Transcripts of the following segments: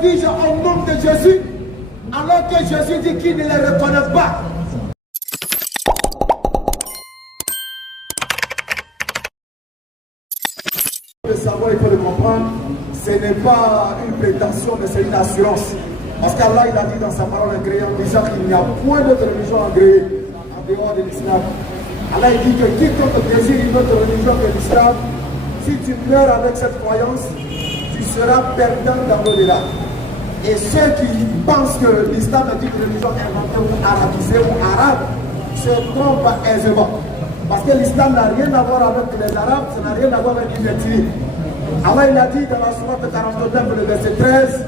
prodige au nom de Jésus, alors que Jésus dit qu'il ne les reconnaît pas. Le savoir, il faut le comprendre, ce n'est pas une prétention, mais c'est une assurance. Parce qu'Allah, il a dit dans sa parole agréée en disant qu'il n'y a point d'autre religion agréée en dehors de l'islam. Allah, il dit que quiconque désire une autre religion que l'islam, si tu meurs avec cette croyance, tu seras perdant dans l'au-delà. Et ceux qui pensent que l'islam est une religion inventée ou arabisée ou arabe se trompent aisément. Parce que l'islam n'a rien à voir avec les arabes, ça n'a rien à voir avec l'ethnie. Allah, il a dit dans la sourate 49, le verset 13,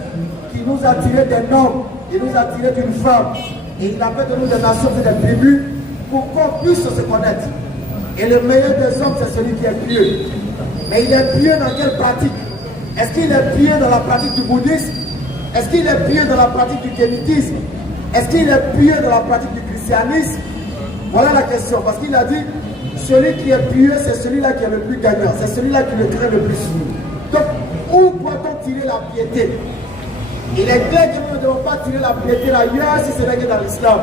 qu'il nous a tiré d'un homme, il nous a tiré d'une femme, et il a fait de nous des nations et des tribus pour qu'on puisse se connaître. Et le meilleur des hommes, c'est celui qui est pieux. Mais il est pieux dans quelle pratique? Est-ce qu'il est pieux dans la pratique du bouddhisme? Est-ce qu'il est pieux dans la pratique du kémitisme? Est-ce qu'il est pieux dans la pratique du christianisme? Voilà la question, parce qu'il a dit, celui qui est pieux, c'est celui-là qui est le plus gagnant, c'est celui-là qui le craint le plus. Donc, où doit-on tirer la piété? Il est clair que nous ne devons pas tirer la piété ailleurs si ce n'est que dans l'islam.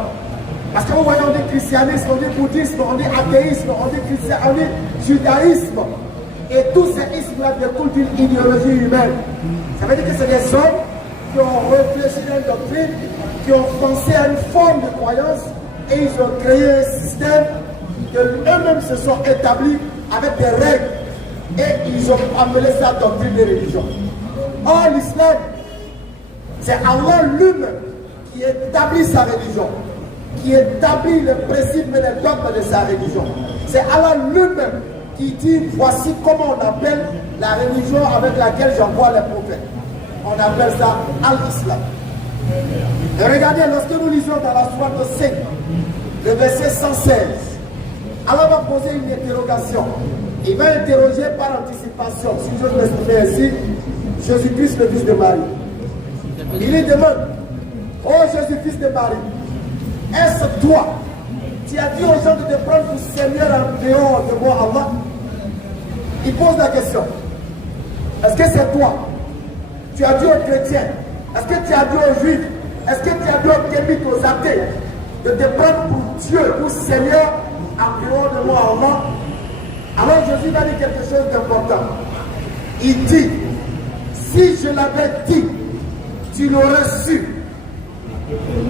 Parce que vous voyez, on dit christianisme, on dit bouddhisme, on dit athéisme, on dit judaïsme. Et tous ces ismes-là découlent d'une idéologie humaine. Ça veut dire que c'est des hommes qui ont réfléchi à une doctrine, qui ont pensé à une forme de croyance, et ils ont créé un système que eux-mêmes se sont établis avec des règles, et ils ont appelé ça doctrine de religion. Or, l'islam, c'est Allah lui-même qui établit sa religion, qui établit le principe et les dogmes de sa religion. C'est Allah lui-même qui dit, voici comment on appelle la religion avec laquelle j'envoie les prophètes. On appelle ça Al-Islam. Et regardez, lorsque nous lisons dans la sourate 5, le verset 116, Allah va poser une interrogation. Il va interroger par anticipation, si je me souviens ainsi, Jésus-Christ, le fils de Marie. Il lui demande, oh Jésus, fils de Marie, est-ce toi? Tu as dit aux gens de te prendre pour Seigneur en dehors de moi, Allah? Il pose la question. Est-ce que c'est toi? Tu as dit aux chrétiens? Est-ce que tu as dit aux juifs? Est-ce que tu as dit aux kémites, aux athées, de te prendre pour Dieu, pour Seigneur en dehors de moi, Allah? Alors Jésus va dire quelque chose d'important. Il dit, si je l'avais dit, tu l'aurais su.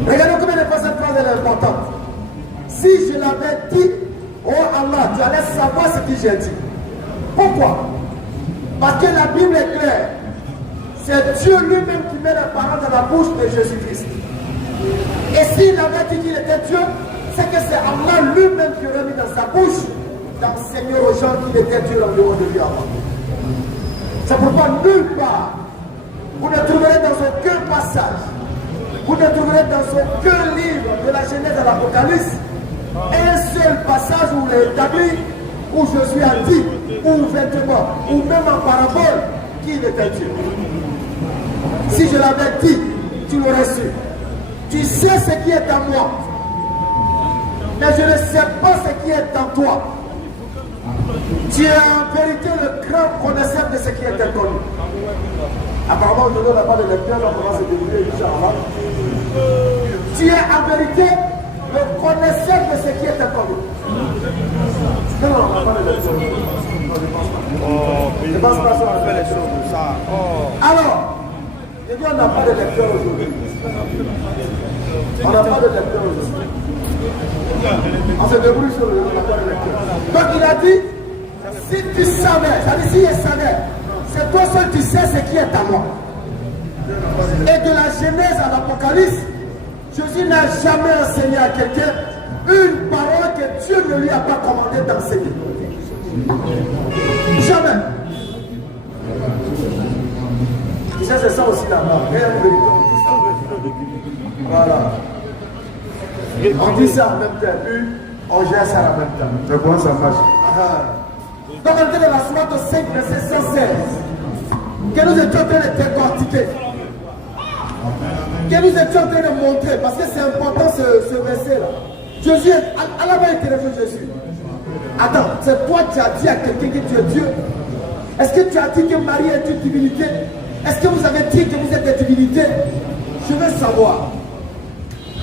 Regardez combien de fois cette phrase est importante. Si je l'avais dit, oh Allah, tu allais savoir ce que j'ai dit. Pourquoi? Parce que la Bible est claire. C'est Dieu lui-même qui met les paroles dans la bouche de Jésus-Christ. Et s'il avait dit qu'il était Dieu, c'est que c'est Allah lui-même qui aurait mis dans sa bouche d'enseigner aux gens qu'il était Dieu en dehors de lui avant. C'est pourquoi nulle part, vous ne trouverez dans aucun passage, vous ne trouverez dans aucun livre de la Genèse à l'Apocalypse un seul passage où il est établi, où Jésus a dit, ou ouvertement, ou même en parabole, qu'il était Dieu. Si je l'avais dit, tu l'aurais su. Tu sais ce qui est en moi, mais je ne sais pas ce qui est en toi. Tu es en vérité le grand connaisseur de ce qui est inconnu. Apparemment, aujourd'hui, on n'a pas de lecteur, on commence à se débrouiller, Inch'Allah. Tu es en vérité le connaisseur de ce qui est inconnu. Non, on n'a pas de lecteur. Je pense pas ça. On fait les choses comme ça. Alors, je dis, on n'a pas de lecteur aujourd'hui. On n'a pas de lecteur aujourd'hui. On se débrouille sur le, on n'a pas de lecteur. Donc il a dit, si tu savais, c'est-à-dire si je savais, c'est toi seul qui sais ce qui est à moi. Et de la Genèse à l'Apocalypse, Jésus n'a jamais enseigné à quelqu'un une parole que Dieu ne lui a pas commandé d'enseigner. Jamais. Tu sais, c'est ça aussi là-bas. Voilà. On dit ça en même temps, on gère ça en même temps. Mais comment ça marche? Donc, on était dans la sourate 5, verset 116, que nous étions en train de décortiquer, que nous étions en train de montrer, parce que c'est important ce verset-là. Jésus, Allah va interroger Jésus. Attends, c'est toi qui as dit à quelqu'un que tu es Dieu? Est-ce que tu as dit que Marie est une divinité? Est-ce que vous avez dit que vous êtes des divinités? savoir.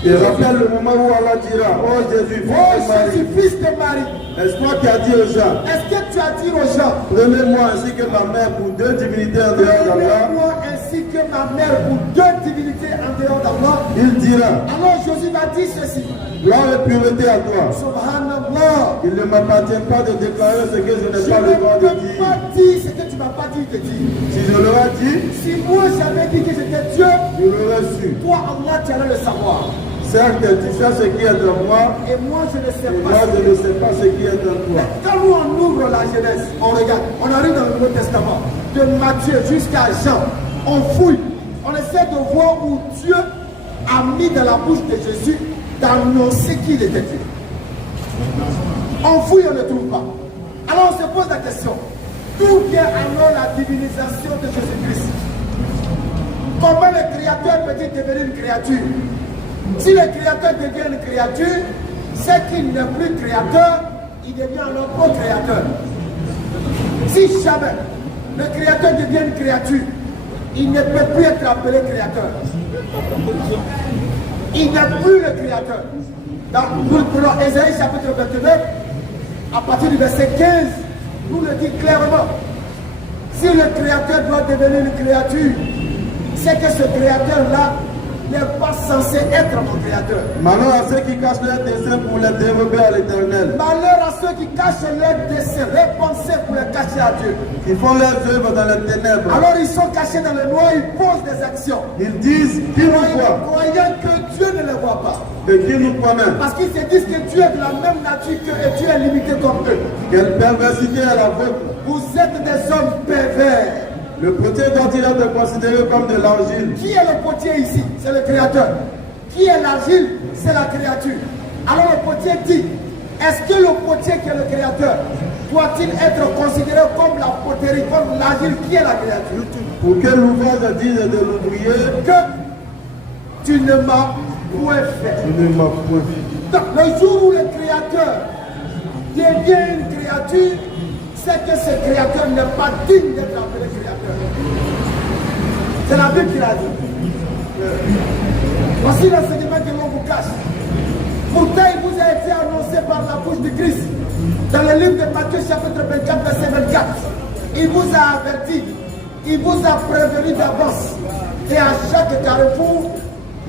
Et rappelle le moment où Allah dira, oh Jésus, fils de Marie, est-ce toi qui as dit aux gens, est-ce que tu as dit aux gens, prenez-moi ainsi que ma mère pour deux divinités en dehors d'Allah, prenez-moi ainsi que ma mère pour deux divinités en dehors d'Allah? Il dira, alors Jésus va dire ceci, gloire et pureté à toi. Subhanallah. Il ne m'appartient pas de déclarer ce que je n'ai pas le droit de dire. Je ne peux pas dire ce que tu ne m'as pas dit de dire. Si je l'aurais dit, si moi j'avais dit que j'étais Dieu, je l'aurais su. Toi Allah tu allais le savoir. Certes, tu sais ce qui est en moi, et moi je ne sais pas. Moi je ne sais pas ce qui est en toi. Quand nous on ouvre la Genèse, on regarde, on arrive dans le Nouveau Testament, de Matthieu jusqu'à Jean, on fouille, on essaie de voir où Dieu a mis dans la bouche de Jésus d'annoncer qu'il était Dieu. On fouille, on ne trouve pas. Alors on se pose la question, d'où vient alors la divinisation de Jésus-Christ? Comment le Créateur peut-il devenir une créature? Si le Créateur devient une créature, c'est qu'il n'est plus créateur, il devient alors pro-créateur. Si jamais le Créateur devient une créature, il ne peut plus être appelé créateur. Il n'est plus le créateur. Dans Ésaïe chapitre 29, à partir du verset 15, nous le dit clairement. Si le Créateur doit devenir une créature, c'est que ce créateur-là n'est pas censé être mon créateur. Malheur à ceux qui cachent leurs desseins pour les dérober à l'Éternel. Malheur à ceux qui cachent leurs desseins, leurs pensées pour les cacher à Dieu. Ils font leurs œuvres dans les ténèbres. Alors ils sont cachés dans le noir, ils posent des actions. Ils disent qu'ils nous voient, croyant que Dieu ne les voit pas. Et qu'ils nous connaissent. Parce qu'ils se disent que Dieu est de la même nature qu'eux et Dieu est limité comme eux. Quelle perversité à la vôtre. Vous êtes des hommes pervers. Le potier dont il est considéré comme de l'argile. Qui est le potier ici? C'est le créateur. Qui est l'argile? C'est la créature. Alors le potier dit, est-ce que le potier qui est le créateur doit-il être considéré comme la poterie, comme l'argile qui est la créature? Pour que l'ouvrage dise de l'ouvrier que tu ne m'as point fait. Tu ne m'as point fait. Donc le jour où le créateur devient une créature, c'est que ce créateur n'est pas digne d'être appelé créateur. C'est la Bible qui l'a dit. Voici l'enseignement que l'on vous cache. Pourtant, il vous a été annoncé par la bouche de Christ. Dans le livre de Matthieu, chapitre 24, verset 24. Il vous a averti. Il vous a prévenu d'avance. Et à chaque carrefour,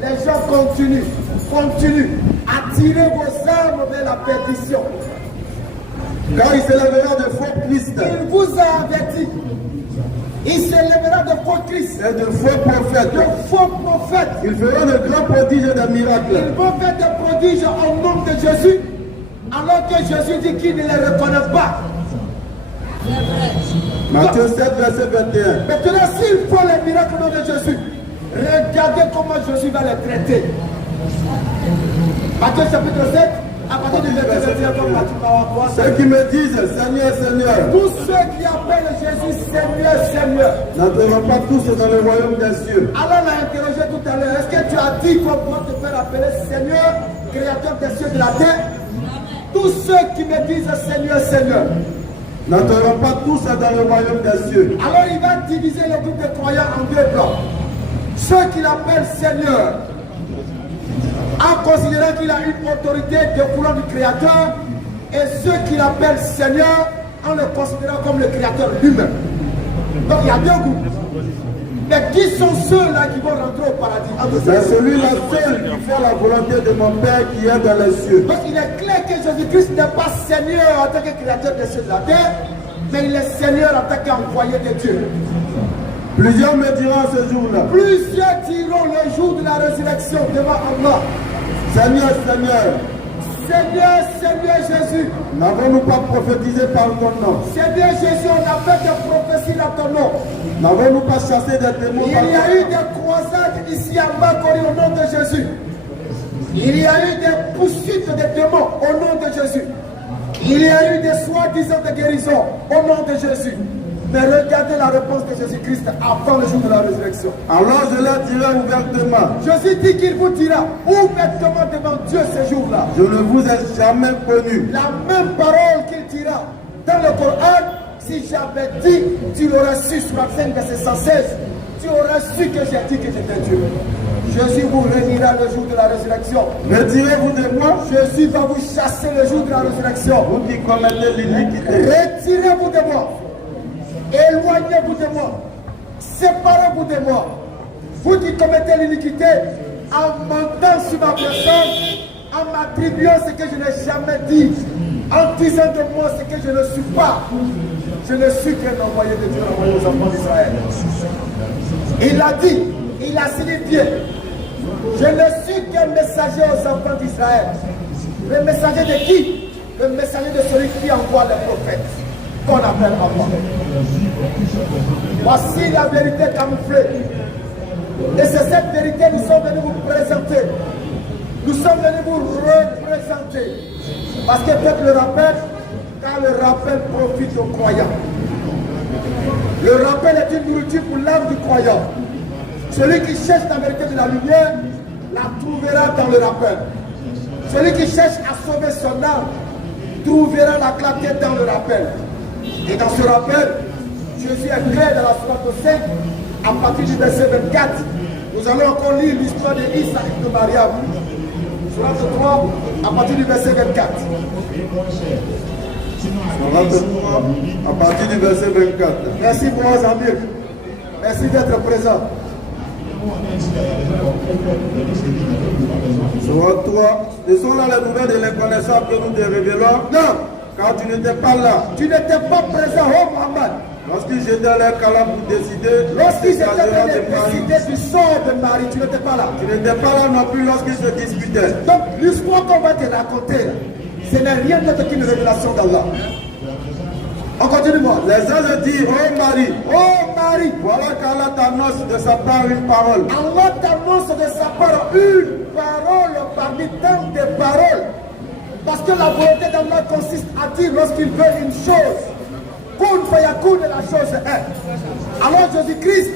les gens continuent à tirer vos armes vers la perdition. Car il s'élèvera de faux Christ. Il vous a averti. Il s'élèvera de faux Christ. Et de faux prophètes. De faux prophètes. Ils feront de grands prodiges et de miracles. Ils vont faire des prodiges au nom de Jésus. Alors que Jésus dit qu'il ne les reconnaît pas. Matthieu 7, verset 21. Maintenant, s'il faut les miracles au nom de Jésus, regardez comment Jésus va les traiter. Matthieu chapitre 7. À partir du verset 21, ceux qui me disent Seigneur, Seigneur, tous ceux qui appellent Jésus Seigneur, Seigneur, n'entreront pas tous dans le royaume des cieux. Alors on l'a interrogé tout à l'heure. Est-ce que tu as dit qu'on doit te faire appeler Seigneur, créateur des cieux et de la terre? Tous ceux qui me disent Seigneur, Seigneur, n'entreront pas tous dans le royaume des cieux. Alors il va diviser le groupe de croyants en deux blocs. Ceux qui l'appellent Seigneur, en considérant qu'il a une autorité découlant du Créateur, et ceux qui l'appellent Seigneur en le considérant comme le Créateur lui-même. Donc il y a deux groupes. Mais qui sont ceux-là qui vont rentrer au paradis? C'est celui-là seul qui fait la volonté de mon Père qui est dans les cieux. Donc il est clair que Jésus-Christ n'est pas Seigneur en tant que Créateur des cieux et de la terre, mais il est Seigneur en tant qu'envoyé de Dieu. Plusieurs me diront ce jour-là. Plusieurs diront le jour de la résurrection devant Allah. Seigneur, Seigneur. Seigneur, Seigneur Jésus. N'avons-nous pas prophétisé par ton nom? Seigneur Jésus, on a fait des prophéties dans ton nom. N'avons-nous pas chassé des démons par ton nom? Il y a eu des croisades ici à Makori au nom de Jésus. Il y a eu des poursuites des démons au nom de Jésus. Il y a eu des soi-disant de guérison au nom de Jésus. Mais regardez la réponse de Jésus-Christ avant le jour de la résurrection. Alors je leur dirai ouvertement. Jésus dit qu'il vous dira ouvertement devant Dieu ce jour-là. Je ne vous ai jamais connu. La même parole qu'il dira dans le Coran, si j'avais dit, tu l'aurais su sur la scène verset 116. tu aurais su que j'ai dit que j'étais Dieu. Jésus vous réunira le jour de la résurrection. Retirez-vous de moi. Jésus va vous chasser le jour de la résurrection. Vous qui commettez l'iniquité. Retirez-vous de moi. Éloignez-vous de moi. Séparez-vous de moi. Vous qui commettez l'iniquité en mentant sur ma personne, en m'attribuant ce que je n'ai jamais dit, en disant de moi ce que je ne suis pas. Je ne suis qu'un envoyé de Dieu envoyé aux enfants d'Israël. Il a dit, il a signifié, je ne suis qu'un messager aux enfants d'Israël. Le messager de qui? Le messager de celui qui envoie les prophètes, qu'on appelle enfant. Voici la vérité camouflée. Et c'est cette vérité que nous sommes venus vous présenter. Nous sommes venus vous représenter. Parce que peut-être le rappel, car le rappel profite aux croyants. Le rappel est une nourriture pour l'âme du croyant. Celui qui cherche la vérité de la lumière, la trouvera dans le rappel. Celui qui cherche à sauver son âme, trouvera la clarté dans le rappel. Et dans ce rappel, Jésus est clair dans la sourate 5, à partir du verset 24. Nous allons encore lire l'histoire de Isa et de Mariam. Sourate 3, à partir du verset 24. Sourate 3, à partir du verset 24. Merci Boaz Amir. Merci d'être présent. Sourate 3. Ce sont là les nouvelles de l'inconnaissance que nous te révélons. Non, Car tu n'étais pas là. tu n'étais pas présent, oh Mohammed. Lorsqu'ils étaient là, Calab pour décider. Lorsqu'ils étaient en train de de décider du sort de Marie, tu n'étais pas là. Tu n'étais pas là non plus lorsqu'ils se disputaient. Donc l'histoire qu'on va te raconter, ce n'est rien d'autre qu'une révélation d'Allah. On continue moi. Les anges disent, oh Marie, Oh Marie, voilà qu'Allah t'annonce de sa part une parole. Allah t'annonce de sa part une parole parmi tant de paroles. Parce que la volonté d'Allah consiste à dire lorsqu'il veut une chose, kun fayakun, la chose est. Alors Jésus-Christ,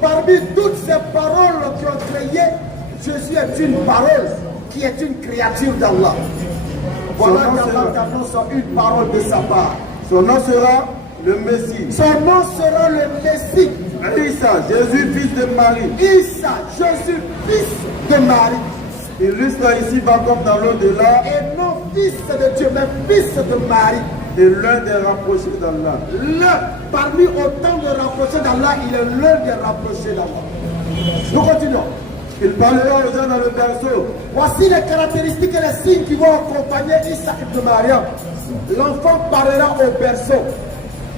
parmi toutes ces paroles qui ont créé, Jésus est une parole qui est une créature d'Allah. Voilà qu'Allah t'annonce une parole de sa part. Son nom sera le Messie. Son nom sera le Messie. Isa, Jésus, fils de Marie. Isa, Jésus, fils de Marie. Illustre ici-bas comme dans l'au-delà. Et non fils de Dieu, mais fils de Marie. Et l'un des rapprochés d'Allah. L'un, parmi autant de rapprochés d'Allah, il est l'un des rapprochés d'Allah. Nous continuons. Il parlera aux gens dans le berceau. Voici les caractéristiques et les signes qui vont accompagner Isa ibn Mariam. L'enfant parlera au berceau.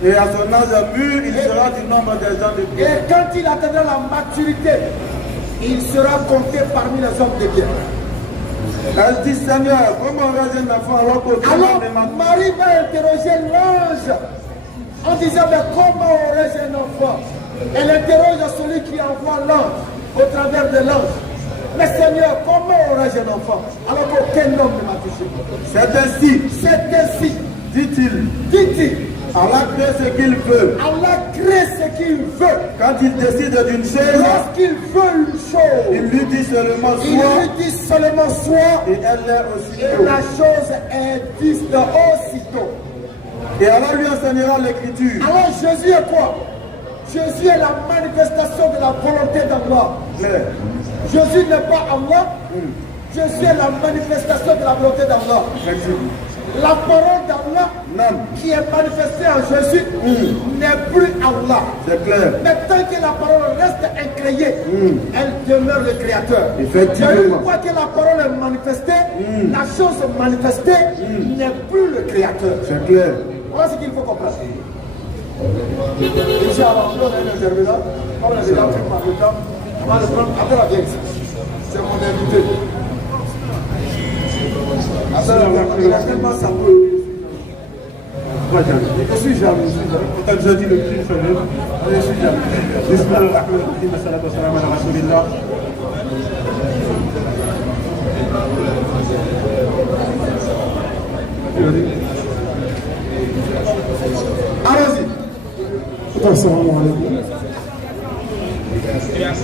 Et à son âge mûr, il sera du nombre des gens de Dieu. Et quand il atteindra la maturité, il sera compté parmi les hommes de Dieu. Elle dit, Seigneur, comment aurais-je un enfant alors qu'aucun Alors, homme ne m'a... Marie va interroger l'ange en disant, mais comment aurais-je un enfant? Elle interroge celui qui envoie l'ange au travers de l'ange. Mais Seigneur, comment aurais-je un enfant alors qu'aucun homme ne m'a touché? C'est ainsi, dit-il. Allah crée ce qu'il veut. Allah crée ce qu'il veut. Quand il décide d'une chose, Lorsqu'il veut une chose, il lui dit seulement il soit, lui dit seulement soit, et elle l'est et aussitôt. la chose est dite aussitôt. Et Allah lui enseignera l'écriture. Alors Jésus est quoi? Jésus est la manifestation de la volonté d'Allah. Claire. Jésus n'est pas Allah. Jésus est la manifestation de la volonté d'Allah. Merci. La parole d'Allah Non. qui est manifestée en Jésus n'est plus Allah. C'est clair. Mais tant que la parole reste incréée, elle demeure le Créateur. Effectivement. Mais une fois que la parole est manifestée, la chose manifestée n'est plus le Créateur. C'est clair. Voilà ce qu'il faut comprendre. Inch'Allah, on a un intervenant. Comme on a déjà pris par le temps, on va le prendre après la vieille. C'est mon invité. Après la vieille, tellement ça peut. Je suis jamais. Quand je dis le plus faible, je suis jamais. Bismillahirrahmanirrahim, salatu wassalam ala rasulillah. Allons-y. Assalamu alaikum.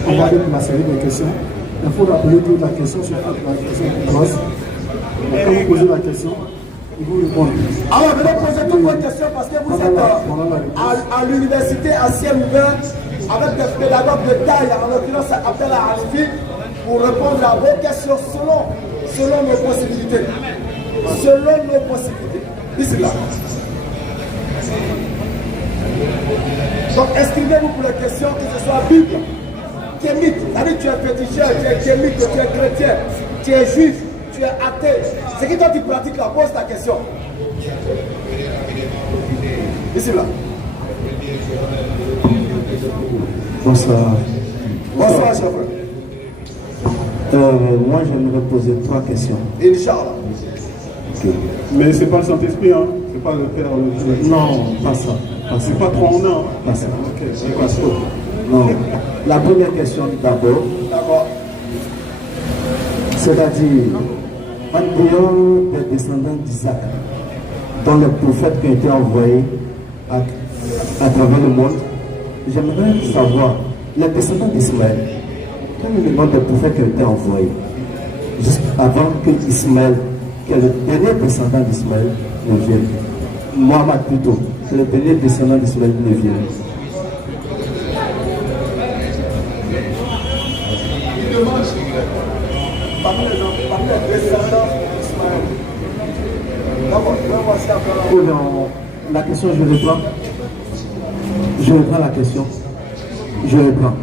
On va donner la série de questions. Il faut rappeler que la question sur la question qui pose. Quand vous posez la question, il vous répond. Alors, venez poser toutes vos questions parce que vous êtes à l'université à ciel ouvert avec des pédagogues de taille, en l'occurrence Abdallah Hanifi, pour répondre à vos questions selon nos possibilités. Selon nos possibilités. Ici là. Donc inscrivez-vous pour les questions, que ce soit Bible, kémite, c'est-à-dire tu es féticheur, tu es kémite, tu es chrétien, tu es juif, tu es athée. C'est que toi tu pratiques là, pose ta question. Ici là. Bonsoir. Bonsoir, cher frère. Moi, j'aimerais poser 3 questions. Inch'Allah. Okay. Mais c'est pas le Saint-Esprit, hein? C'est pas le Père. Non, pas ça. C'est pas 3 en 1. Hein? Pas ça. Ok, c'est pas ça. Non. La première question d'abord. D'accord. C'est-à-dire, en dehors des descendants d'Isaac, dont les prophètes qui ont été envoyés à travers le monde, j'aimerais savoir, les descendants d'Ismaël, quel est le nom des prophètes qui ont été envoyés juste avant que Ismaël, qui est le dernier descendant d'Ismaël, ne vienne. Mohammed plutôt, c'est le dernier descendant d'Ismaël qui ne vienne. Il demande parmi les descendants d'Ismaël. D'accord, Oh non, la question, je reprends. Je reprends la question. Je reprends.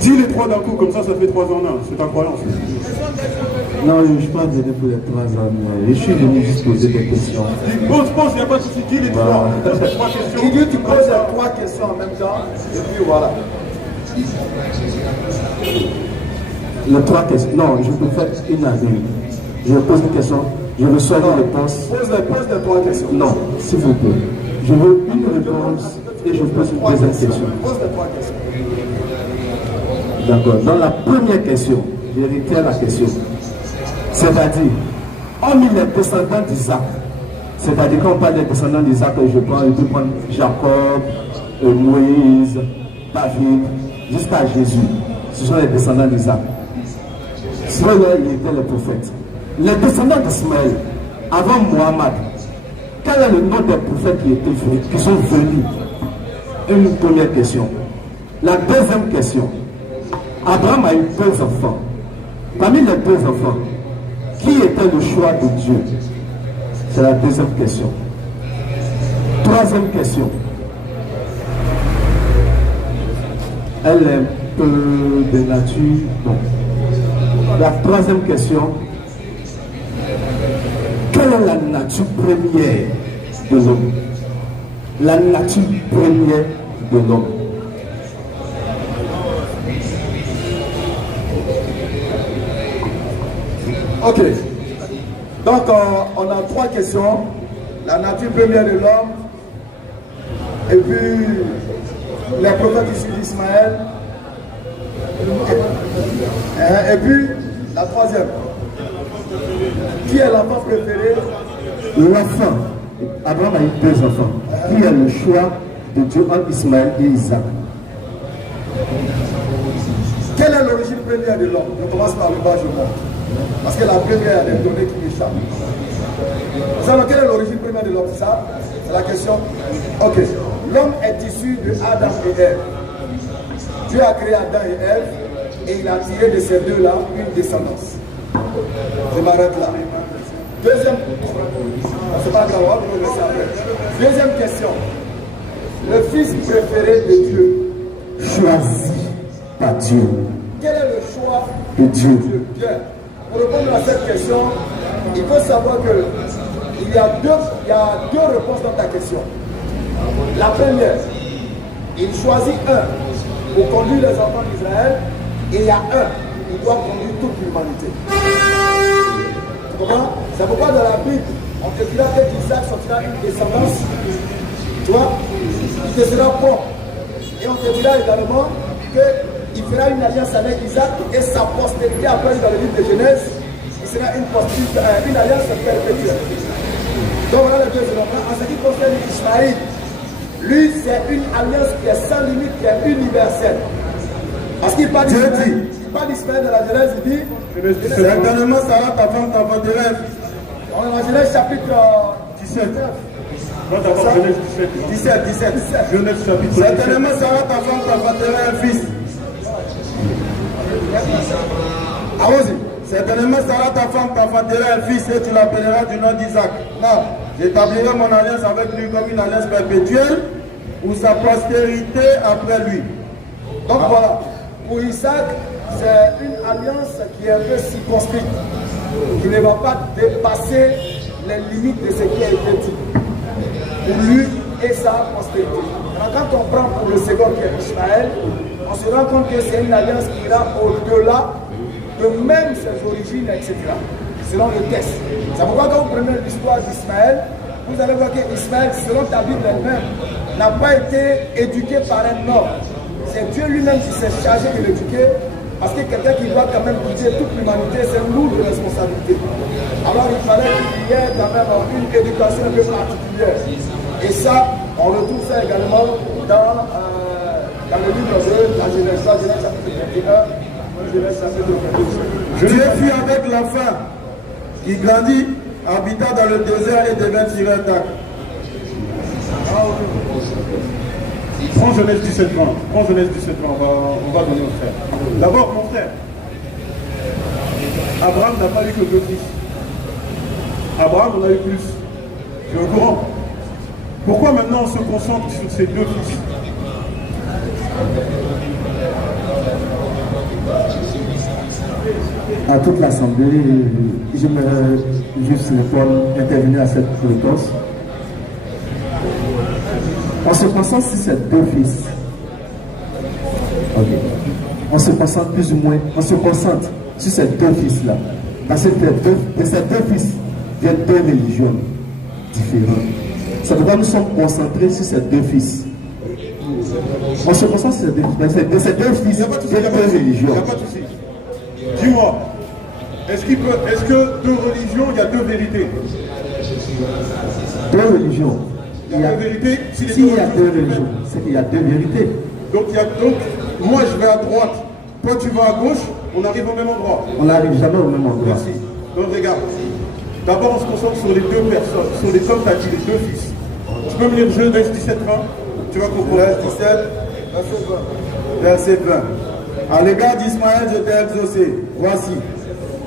Dis les 3 d'un coup, comme ça fait 3 en 1. C'est ta croyance. Non, je ne suis pas venu pour les 3 ans. Je suis venu juste poser des questions. Pose, il n'y a pas de souci. Dis les 3. 3 questions. Il dit tu poses 3 questions en même temps, et puis voilà. Les 3 questions. Non, je peux faire une à une. Je pose une question, je reçois une réponse. Pose les 3 questions. Non, s'il vous plaît. Je veux une réponse et je pose une deuxième question. Pose les 3 questions. D'accord. Dans la première question, je réitère la question. C'est-à-dire, hormis les descendants d'Isaac, c'est-à-dire quand on parle des descendants d'Isaac, je peux prendre Jacob, Moïse, David, jusqu'à Jésus. Ce sont les descendants d'Isaac. Ceux-là, ils étaient les prophètes. Les descendants d'Ismaël, avant Mohammed, quel est le nom des prophètes qui sont venus? Une première question. La deuxième question. Abraham a eu 2 enfants. Parmi les 2 enfants, qui était le choix de Dieu? C'est la deuxième question. Troisième question. Elle est un peu de nature. Bon. La troisième question. Quelle est la nature première de l'homme? La nature première de l'homme. Ok. Donc, on a 3 questions. La nature première de l'homme. Et puis, les prophètes issus d'Ismaël. Et puis, la 3e. Qui est l'enfant préféré? L'enfant. Abraham a eu 2 enfants. Qui est le choix de Dieu entre Ismaël et Isaac? Quelle est l'origine première de l'homme? Je commence par le bas, je monte. Parce que la première, il y a des données qui m'échappent. Vous savez quelle est l'origine première de l'homme? C'est ça? C'est la question. Ok. L'homme est issu de Adam et Ève. Dieu a créé Adam et Ève et il a tiré de ces deux-là une descendance. Je m'arrête là. Deuxième. C'est pas grave, on va vous laisser après. Deuxième question. Le fils préféré de Dieu. Choisi par Dieu. Quel est le choix de Dieu? Bien. Pour répondre à cette question, il faut savoir que il y a deux réponses dans ta question. La première, il choisit un pour conduire les enfants d'Israël et il y a un qui doit conduire toute l'humanité. Tu comprends? C'est pourquoi dans la Bible, on te dira que d'Isaac sortira une descendance, tu vois, qui te sera propre. Et on te dira également qu'il fera une alliance avec Isaac et sa postérité, après dans le livre de Genèse, il sera une alliance perpétuelle. Donc voilà les 2 éléments. En ce qui concerne Ismaël, lui c'est une alliance qui est sans limite, qui est universelle. Parce qu'il parle d'Ismaël, dans la Genèse, il dit certainement Sarah, ta femme, ta femme de rêve. on est dans Genèse chapitre 17. Non, d'abord, Genèse 17. Genèse chapitre 17. Certainement, Sarah, ta femme, t'enfanteras un fils. Allons-y. Certainement, Sarah, ta femme, t'enfantera un fils et tu l'appelleras du nom d'Isaac. Non, j'établirai mon alliance avec lui comme une alliance perpétuelle ou sa postérité après lui. Donc voilà, pour Isaac, c'est une alliance qui est un peu circonscrite, qui ne va pas dépasser les limites de ce qui a été dit pour lui et sa postérité. Alors quand on prend pour le second qui est Ismaël, on se rend compte que c'est une alliance qui ira au-delà de même ses origines, etc. Selon le texte. C'est pourquoi quand vous prenez l'histoire d'Ismaël, vous allez voir qu'Ismaël, selon ta Bible elle-même, n'a pas été éduqué par un homme. C'est Dieu lui-même qui s'est chargé de l'éduquer, parce que quelqu'un qui doit quand même guider toute l'humanité, c'est une lourde responsabilité. Alors il fallait qu'il y ait quand même une éducation un peu particulière. Et ça, on retrouve ça également dans le livre de la Genèse chapitre 21. Dieu fut avec l'enfant qui grandit, habita dans le désert et devint Tiratac. Prends Genèse 17, 20. Prends Genèse 17, 20. On va donner au frère. D'abord, mon frère, Abraham n'a pas eu que 2 fils. Abraham en a eu plus. Tu es au courant? Pourquoi maintenant on se concentre sur ces 2 fils? À toute l'Assemblée, j'aimerais juste intervenir à cette réponse. On se concentre sur ces 2 fils. Ok. On se concentre plus ou moins, on se concentre sur ces 2 fils-là. Parce que de ces 2 fils viennent 2 religions différentes. C'est pourquoi nous sommes concentrés sur ces 2 fils. On se concentre sur ces 2 fils. De ces 2 fils viennent 2 religions. Il n'y a pas de souci. Dis-moi, est-ce que 2 religions, il y a 2 vérités? 2 religions. Il y a 2 vérités. S'il y a 2 religions, c'est qu'il y a 2 vérités. Donc, moi je vais à droite, toi tu vas à gauche, on arrive au même endroit. On n'arrive jamais au même endroit. Merci. Donc regarde, d'abord on se concentre sur les 2 personnes, sur les, comme tu as dit, les 2 fils. Tu peux me lire Genèse 17, 20? Tu vas comprendre. Genèse 17, verset 20. À l'égard d'Ismaël, je t'ai exaucé. Voici,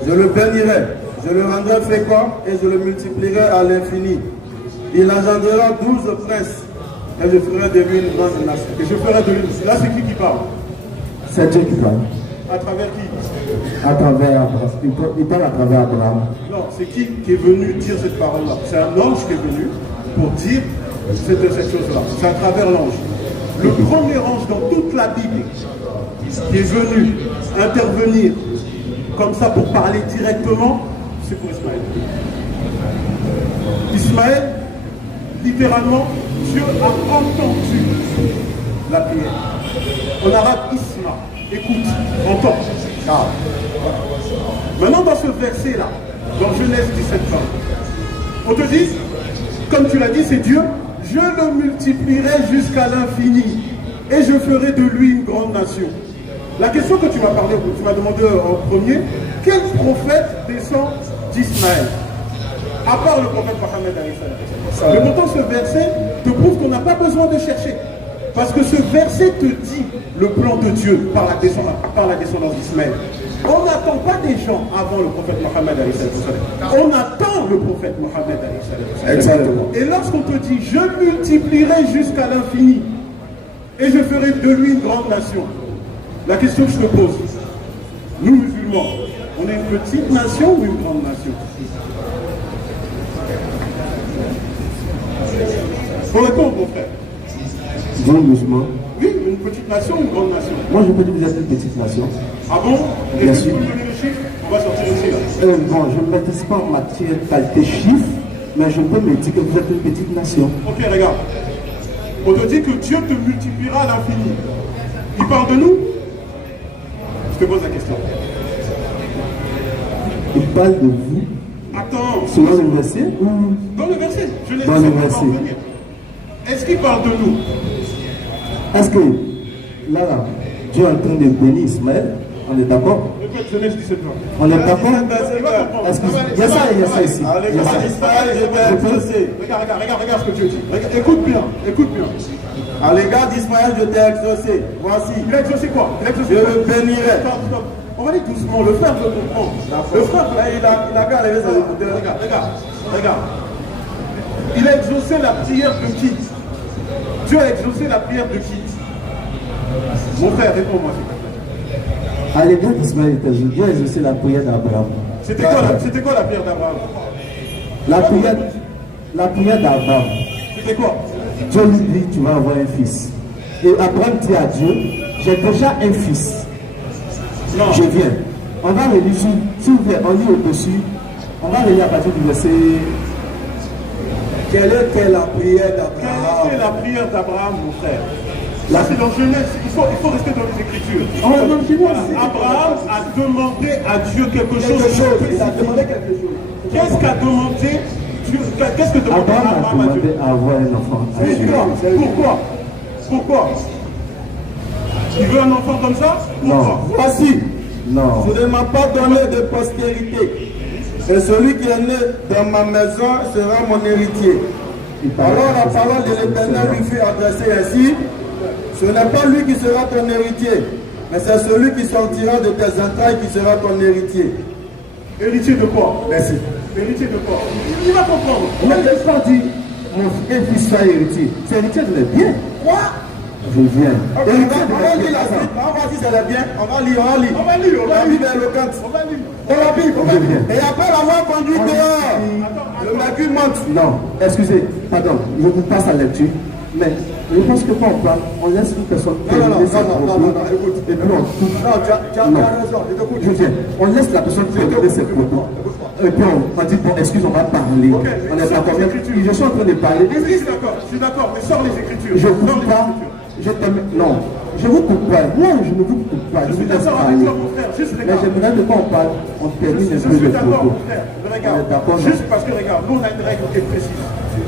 je le bénirai, je le rendrai fécond et je le multiplierai à l'infini. Il engendrera 12 princes et je ferai de lui une grande nation. Et je ferai de lui. Là, c'est qui parle? C'est Dieu qui parle. À travers qui? À travers Abraham. Il parle à travers Abraham. Non, c'est qui est venu dire cette parole-là? C'est un ange qui est venu pour dire cette chose-là. C'est à travers l'ange. Le premier ange dans toute la Bible qui est venu intervenir comme ça pour parler directement, c'est pour Ismaël. Ismaël, littéralement, Dieu a entendu la prière. En arabe, Isma, écoute, entends. Maintenant, dans ce verset-là, dans Genèse 17, 20, on te dit, comme tu l'as dit, c'est Dieu, je le multiplierai jusqu'à l'infini et je ferai de lui une grande nation. La question que tu m'as demandé en premier, quel prophète descend d'Ismaël? À part le prophète Mohammed alayhi salam. Mais pourtant ce verset te prouve qu'on n'a pas besoin de chercher. Parce que ce verset te dit le plan de Dieu par la descendance d'Ismaël. On n'attend pas des gens avant le prophète Mohammed alayhi salam. On attend le prophète Mohammed alayhi salam. Exactement. Et lorsqu'on te dit je multiplierai jusqu'à l'infini et je ferai de lui une grande nation, la question que je te pose, nous musulmans, on est une petite nation ou une grande nation? Faut répondre, mon frère. Vous, musulmans? Oui, une petite nation ou une grande nation? Moi, je peux dire que vous êtes une petite nation. Ah bon? Bien Est-ce que sûr. tu peux donner le chiffre? On va sortir ici là. Bon, je ne maîtrise pas en matière qualité chiffre, mais je peux me dire que vous êtes une petite nation. Ok, regarde. On te dit que Dieu te multipliera à l'infini. Il parle de nous? Je te pose la question. Il parle de vous. Attends. Selon le verset ou... Dans le verset. Je l'ai dit, Dans ça le va verset. revenir. Est-ce qu'il parle de nous? Est-ce que là, Dieu est en train de bénir Ismaël? On est d'accord? Genèse 17. On est d'accord? Il y a ça ici. Regarde ce que tu dis. Écoute bien. À l'égard d'Ismaël, je t'ai exaucé. Voici. Il a exaucé quoi? Je le bénirai. Stop. On va aller doucement, le frère veut comprendre. Le frère, il a qu'à lever ses écouteurs. Regarde. Il a exaucé la prière de qui? Dieu a exaucé la prière de qui? Mon frère, réponds-moi. À l'égard d'Ismaël, Dieu a exaucé la prière d'Abraham. C'était quoi la prière d'Abraham? La prière d'Abraham. C'était quoi? Dieu lui dit, tu vas avoir un fils. Et Abraham dit à Dieu, j'ai déjà un fils. Non. Je viens. On va relire, s'il vous plaît, on lit au-dessus. On va relire à partir du verset. Quelle était la prière d'Abraham? Quelle était la prière d'Abraham, mon frère? Là, c'est dans Genèse. Il faut rester dans les Écritures. Abraham a demandé à Dieu quelque chose. Il a demandé quelque chose. Qu'est-ce qu'a demandé Dieu? Qu'est-ce que demandait Abraham a Abraham à Dieu? demandé à avoir un enfant. Pourquoi? Il veut un enfant comme ça? Non. Voici. Non. Tu ne m'as pas donné de postérité. Et celui qui est né dans ma maison sera mon héritier. Alors la parole de l'Éternel lui fut adressée ainsi. Ce n'est pas lui qui sera ton héritier, mais c'est celui qui sortira de tes entrailles qui sera ton héritier. Héritier de quoi? Merci. Héritier de quoi? Il va comprendre. On n'a pas dit mon fils soit héritier. C'est héritier de mes biens. Quoi? Je viens. On va lire la suite. On va dire c'est le bien. On va lire. La Bible est éloquente. Dans la Bible. Et après l'avoir conduit dehors, le mercure monte. Non, excusez, pardon, je vous passe à la lecture. Mais je pense que quand on parle, on laisse une personne terminer ses propos. Écoute. Et puis on coupe. Non, tu as raison. Je viens. On laisse la personne terminer ses propos. Et puis on dit, bon, excuse, on va parler. Ok, On est d'accord. Je suis en train de parler. Je suis d'accord, mais sors les Écritures. Je ne coupe pas. Non, je ne vous coupe pas. Non, je ne vous coupe pas. Je vous laisse parler. Mais j'aimerais que quand on parle, on termine un peu le propos. Regarde, juste parce que regarde, nous on a une règle qui est précise.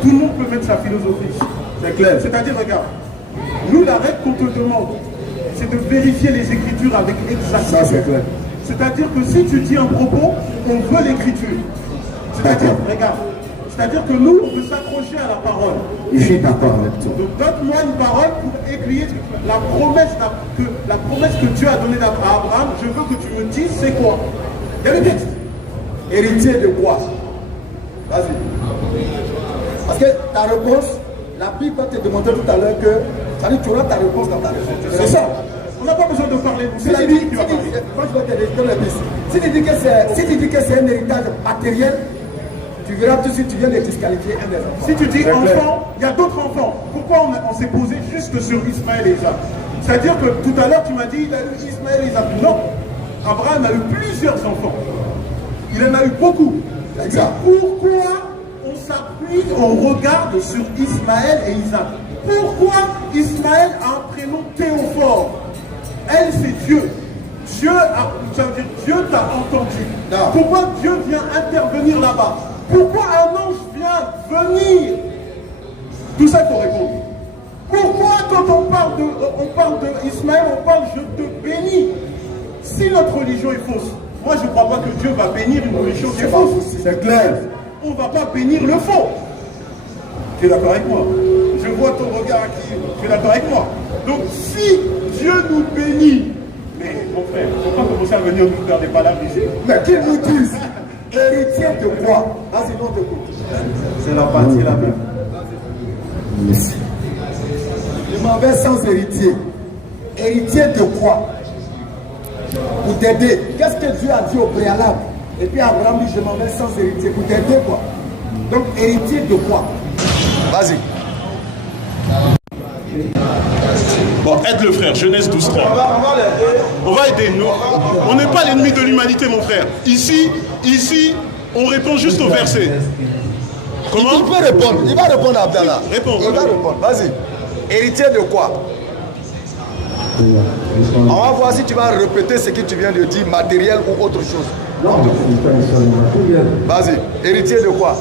Tout le monde peut mettre sa philosophie. C'est clair. C'est-à-dire, regarde, nous la règle qu'on te demande, c'est de vérifier les Écritures avec exactitude. Ça c'est clair. C'est-à-dire que si tu dis un propos, on veut l'Écriture. C'est-à-dire, regarde, c'est-à-dire que nous, on peut s'accrocher à la parole. Je suis d'accord avec toi. Donc donne-moi une parole pour écrire la promesse que Dieu a donnée à Abraham. Je veux que tu me dises c'est quoi. Il y a le texte. Héritier de quoi? Vas-y. Parce que ta réponse, la Bible va te demander tout à l'heure que tu auras ta réponse dans ta réponse. C'est ça. On n'a pas besoin de parler. C'est la Bible qui va parler. Si tu dis que c'est un héritage matériel, tu verras tout de suite, tu viens de disqualifier un des enfants. Si tu dis enfant, il y a d'autres enfants. Pourquoi on s'est posé juste sur Ismaël et Isaac? C'est-à-dire que tout à l'heure, tu m'as dit il a eu Ismaël et Isaac. Non. Abraham a eu plusieurs enfants. Il en a eu beaucoup. Exact. Pourquoi on s'appuie, on regarde sur Ismaël et Isaac? Pourquoi Ismaël a un prénom Théophore? Elle, c'est Dieu. Dieu t'a entendu. Non. Pourquoi Dieu vient intervenir là-bas? Pourquoi un ange vient venir? Tout ça, il faut répondre. Pourquoi quand on parle de Ismaël, on parle je te bénis? Si notre religion est fausse, moi je ne crois pas que Dieu va bénir une religion qui est fausse. C'est clair. On ne va pas bénir le faux. Tu es d'accord avec moi? Je vois ton regard qui... Tu es d'accord avec moi? Donc si Dieu nous bénit, mais mon frère, il ne faut pas commencer à venir nous faire des palabres ici. Mais qu'ils nous disent, héritier de quoi? Vas-y, non, t'écoute. C'est la partie là même. Merci. Je m'en vais sans héritier. Héritier de quoi? Pour t'aider. Qu'est-ce que Dieu a dit au préalable? Et puis Abraham dit, je m'en vais sans héritier. Pour t'aider quoi? Donc, héritier de quoi? Vas-y. Bon, aide le frère, Genèse 12, 3. On va aider. Nous. On n'est pas l'ennemi de l'humanité, mon frère. Ici, on répond juste au verset. Comment? Il peut répondre. Il va répondre à Abdallah. Réponds. Il va répondre. Vas-y. Héritier de quoi? On va voir si tu vas répéter ce que tu viens de dire, matériel ou autre chose. Non, vas-y. Héritier de quoi?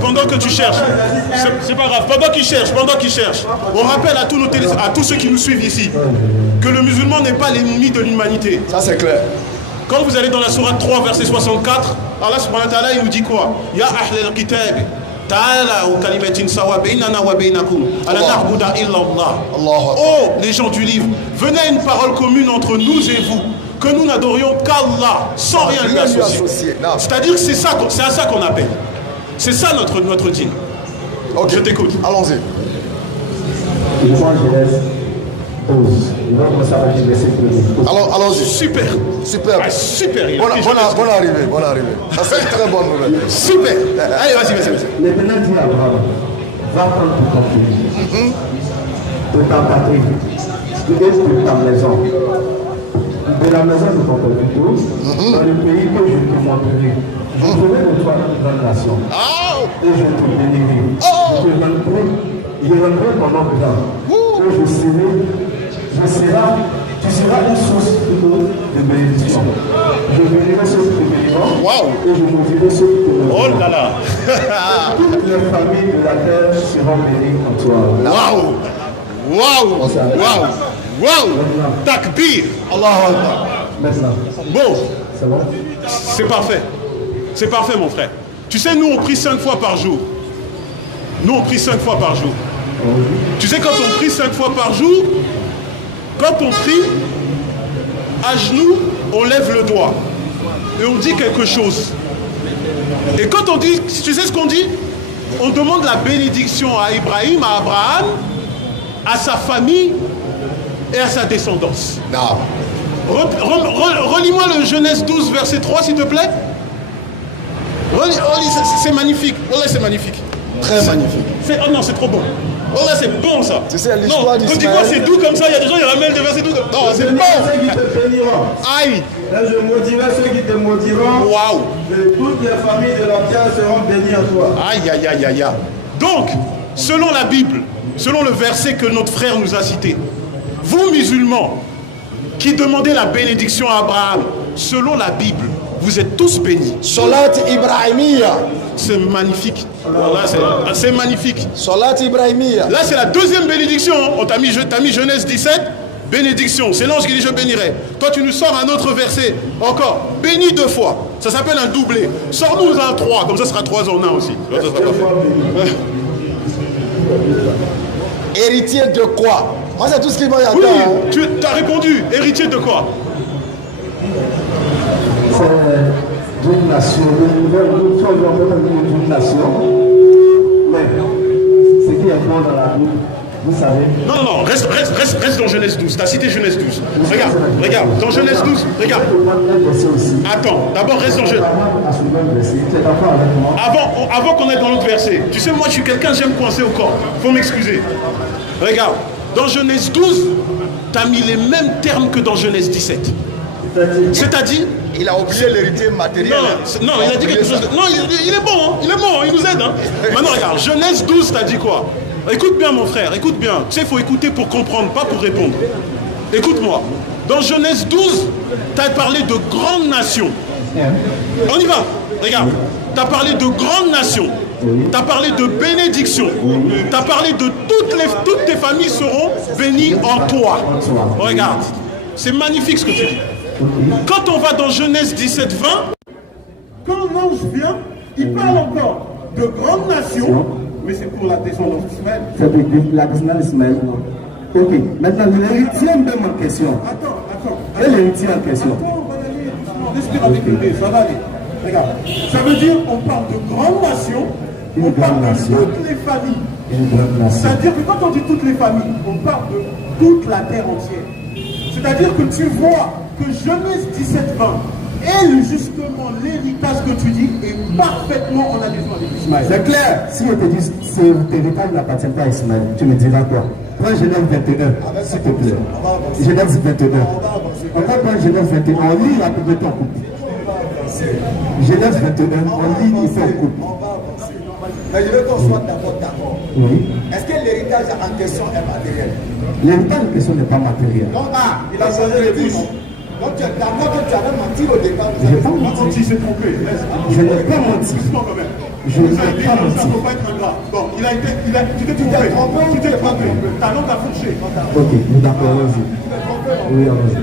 Pendant que tu cherches, c'est pas grave, pendant qu'il cherche, on rappelle à tous ceux qui nous suivent ici que le musulman n'est pas l'ennemi de l'humanité. Ça c'est clair. Quand vous allez dans la sourate 3, verset 64, Allah subhanahu wa ta'ala, il nous dit quoi? Ya ahl al-kitab, ta'ala ou kalimatin sawa bainana wa bainakum, ala na'budu illa Allah. Oh, les gens du livre, venez à une parole commune entre nous et vous, que nous n'adorions qu'Allah, sans rien lui associer. C'est-à-dire que c'est à ça qu'on appelle. C'est ça notre dîne. Ok, je t'écoute. Allons-y. Allons-y. Super. Super. Ah, super. Bonne arrivée. Ça c'est une très bonne nouvelle. Super. Allez, vas-y. L'Éternel dit à Abraham, va prendre tout ton pays, de ta patrie, de ta maison, de la maison de ton peuple, dans le pays que je te montrerai. Je ferai de toi une grande nation. Et je te bénirai. Je rendrai ton nom grand. Et tu seras une source de bénédiction. Je bénirai ceux qui te béniront. Et je maudиrai ceux qui te maudiront. Oh là là. Toutes les familles de la terre seront bénies en toi. Waouh. Takbir. Allahu Akbar. Maintenant. Bon. C'est bon? C'est parfait, mon frère. Tu sais, nous, on prie 5 fois par jour. Tu sais, quand on prie 5 fois par jour, quand on prie, à genoux, on lève le doigt. Et on dit quelque chose. Et quand on dit, tu sais ce qu'on dit? On demande la bénédiction à Ibrahim, à Abraham, à sa famille et à sa descendance. Non. Relis-moi le Genèse 12, verset 3, s'il te plaît. C'est magnifique. Voilà, c'est magnifique. Très magnifique. Oh non, c'est trop bon. Oh là, c'est bon ça. Tu sais, l'histoire d'Ismaël. Quand tu vois, c'est doux comme ça, il y a des gens qui ramènent des versets doux. Non, c'est bon. Ceux qui te béniront. Aïe. Là, je maudirai ceux qui te maudiront. Waouh. Et toutes les familles de la terre seront bénies en toi. Aïe. Donc, selon la Bible, selon le verset que notre frère nous a cité, vous musulmans qui demandez la bénédiction à Abraham, selon la Bible, vous êtes tous bénis. Salat Ibrahimiya. C'est magnifique. Voilà, c'est magnifique. Salat Ibrahimiya. Là, c'est la deuxième bénédiction. On t'a mis Genèse 17, bénédiction. C'est l'ange qui dit je bénirai. Toi, tu nous sors un autre verset. Encore, béni 2 fois. Ça s'appelle un doublé. Sors-nous un 3, comme ça sera 3 en 1 aussi. Ça sera parfait. Héritier de quoi? Moi, c'est tout ce qui m'a dit. Oui, tu as répondu. Héritier de quoi? C'est d'une nation, d'une nation. Mais ce qui est bon dans la Bible, vous savez. Non, reste dans Genèse 12. Tu as cité Genèse 12. Regarde, dans Genèse 12, regarde. Attends, d'abord reste dans Genèse. Avant qu'on aille dans l'autre verset, tu sais, moi je suis quelqu'un, j'aime coincer au corps. Faut m'excuser. Regarde, dans Genèse 12, tu as mis les mêmes termes que dans Genèse 17. C'est-à-dire, il a oublié l'héritier matériel. Non, il a dit quelque chose. Non, il est bon, il nous aide. Maintenant, regarde, Genèse 12, t'as dit quoi? Écoute bien, mon frère, écoute bien. Tu sais, il faut écouter pour comprendre, pas pour répondre. Écoute-moi. Dans Genèse 12, t'as parlé de grandes nations. On y va. Regarde, t'as parlé de grandes nations. T'as parlé de bénédiction. T'as parlé de toutes tes familles seront bénies en toi. Regarde, c'est magnifique ce que tu dis. Quand on va dans Genèse 17, 20, quand l'ange vient, il parle encore de grandes nations, mais c'est pour la descendance d'Ismaël. C'est pour la descendance d'Ismaël. Ok, maintenant l'héritier de ma question. Attends. Quel héritier en question? Attends, on va aller doucement. Respire avec le ça va aller. Regarde, ça veut dire on parle de grandes nations, on parle de toutes les familles. C'est-à-dire que quand on dit toutes les familles, on parle de toute la terre entière. C'est-à-dire que tu vois que Genèse 17, 20 est justement l'héritage que tu dis est parfaitement en adhésion avec Ismaël. C'est clair. Si on te dit que cet héritage n'appartient pas à Ismaël, tu me diras quoi? Prends Genèse 21, s'il te plaît. Genèse 21. On va prendre Genèse 21. On lit la puberté en couple. Genèse 21, on lit ici en couple. Mais je veux qu'on soit d'accord. Oui. Est-ce que l'héritage en question est matériel? L'héritage en question n'est pas matériel. Non, il a changé les bouches. Donc tu es d'accord que tu avais menti au départ. Je n'ai pas menti, s'est trompé. Je n'ai pas menti. Doucement quand même. Je n'ai pas Ça ne menti. peut pas être ingrat. Bon, tu t'es trompé. Tu t'es trompé. Ta langue a fourché. Ok, d'accord, allons-y. Oui, allons-y.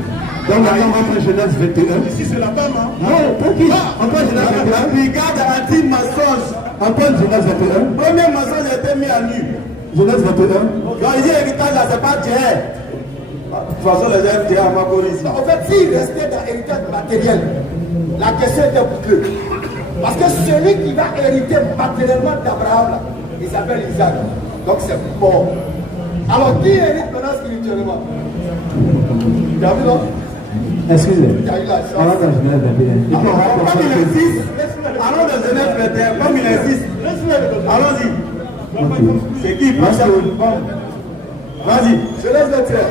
Donc maintenant, on va prendre Genèse 21. Ici, c'est la femme, hein. Non, tranquille. On prend Genèse 21. Regarde anti-mensonge. On prend Genèse 21. Premier mensonge a été mis à nu. Genèse 21. Donc il dit héritage là, c'est pas Dieu. De toute façon, les gens disent à ma ici. En fait, s'il restait dans l'héritage matériel, la question était bouclée. Parce que celui qui va hériter matériellement d'Abraham, il s'appelle Isaac. Donc c'est bon. Alors qui hérite maintenant spirituellement? Tu as vu là? Excusez. Tu as eu la On va chance. dans Genèse 21. Et puis on va Comme comprendre il que- insiste, allons dans Genèse 21, comme il insiste, allons-y. C'est qui Parce Pascal? que- Vas-y. Genèse 21.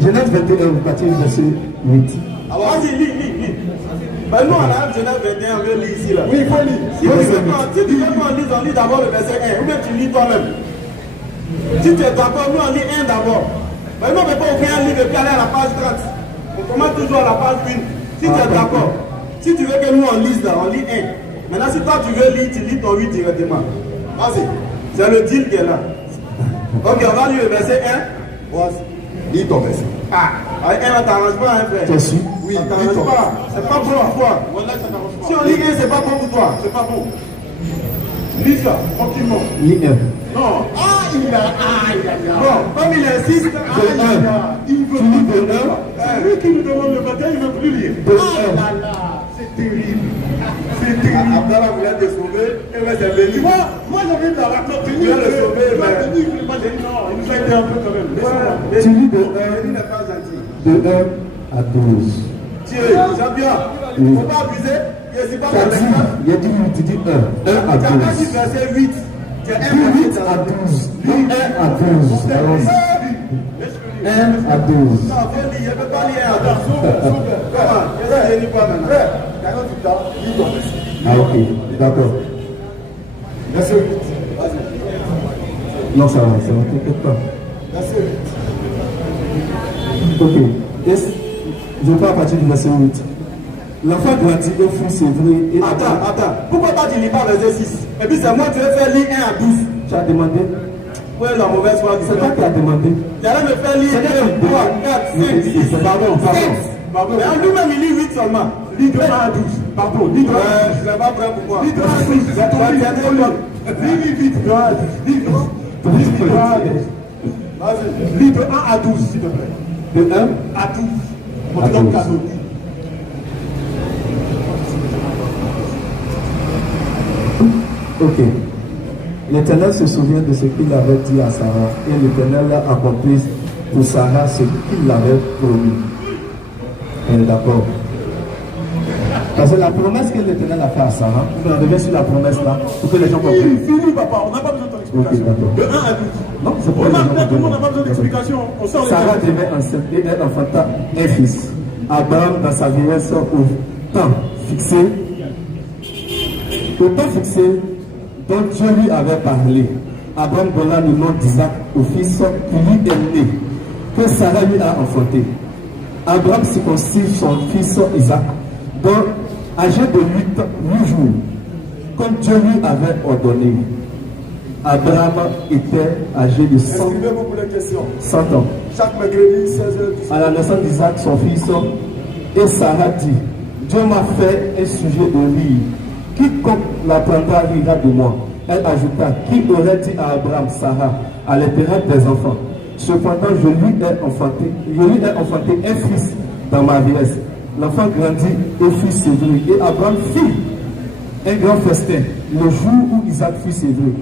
Genèse 21, vous partez du verset 8. Vas-y, lis. Ben nous, on a Genèse 21, on veut lire ici là. Oui, il faut lire. Si tu veux qu'on lise, on lit d'abord le verset 1, ou bien tu lis toi-même. Si tu es d'accord, nous on lit 1 d'abord. Mais nous on ne peut pas ouvrir un livre et puis aller à la page 30. On commence toujours à la page 1. Si tu es d'accord, si tu veux que nous on lise là, on lit 1. Maintenant si toi tu veux lire, tu lis ton 8 directement. Vas-y. C'est le deal qui est là. Ok, on va lire le verset 1. Vas-y. Lis ton verset. Avec 1, on t'arrange pas, hein, frère. T'es sûr? Oui, Ça lis t'arrange ton pas. verset. C'est pas bon pour toi. Si on lit 1, c'est pas bon pour toi. C'est pas bon. Lis ça, tranquillement. Lis 1. Non. Bon, comme il insiste, Il veut Tu lis pas. de 1. C'est lui qui nous demande le matin, il ne veut plus lire. De 1. C'est terrible. C'est terrible. Abdallah voulait te sauver, et mais c'est Tu venu. vois, moi j'avais de la raclette tenue. Tu vas le sauver, Tu vas mais- tenir, moi j'ai dit non, il nous a aidé un peu quand même. Laisse-moi. Tu lis de Il n'est pas gentil. 1 à 12. Tiens, champion, il ne faut pas abuser. Je ne suis pas Tu as dans dit, l'exemple. il a dit 8, tu dis 1. 1 à Tu as pas dit 12. verset 8. Tu as 1 Dis 8 à 12. Dis 1 à 12. Allons-y. 1 à 12. Non, faut lire, je ne peux pas lire un temps. Comment? Je ne lis pas maintenant. Quand tu t'as, lis ton verset. Ah, ok. D'accord. Verset 8. Vas-y. Non, ça va, t'inquiète pas. Verset 8. Ok. Je vais pas à partir du verset 8. L'enfant grandit et fut sévré et Attends. Pourquoi toi tu ne lis pas verset 6? Et puis c'est moi qui vais faire lire 1 à 12. Tu as demandé. Où est la mauvaise foi? C'est toi qui as demandé. J'allais me faire lire 2, 3, 4, 5, 6. Pardon. Mais en lui-même, il lit 8 seulement. Lis de 1 à 12. Pardon, lis de 1 à 12. Je ne sais pas prêt pourquoi. Lis de 1 à 12. C'est ton livre. Lis vite, de 1 à 12. Lis de 1 à 12. Vas-y. Lis de 1 à 12, s'il te plaît. De 1 À 12. On À te donne 12. cadeau. Ok. L'Éternel se souvient de ce qu'il avait dit à Sarah et l'Éternel a accompli pour Sarah ce qu'il avait promis. On est d'accord. Parce que la promesse que l'Éternel a fait à Sarah, on revient sur la promesse là pour que les gens comprennent. Fini, papa, on n'a pas besoin de ton explication. d'accord. De 1 à 12. Non, c'est pour On les a gens tout le monde n'a pas besoin comprennent. d'explication. On sort les Sarah choses. devait enceinte et elle enfanta un fils. Abraham, dans sa vieillesse, au temps fixé, dont Dieu lui avait parlé, Abraham donna le nom d'Isaac au fils qui lui est né, que Sarah lui a enfanté. Abraham circoncit son fils Isaac, dont âgé de 8 jours, comme Dieu lui avait ordonné. Abraham était âgé de 100 Inscrivez-vous pour les questions. ans. Chaque mercredi, 16h. À la naissance d'Isaac, son fils, et Sarah dit, Dieu m'a fait un sujet de rire. Quiconque l'apprendra rira de moi. Elle ajouta, qui aurait dit à Abraham, Sarah, à l'intérêt des enfants. Cependant, je lui ai enfanté un fils dans ma vieillesse. L'enfant grandit et fut sévré. Et Abraham fit un grand festin le jour où Isaac fut sévré.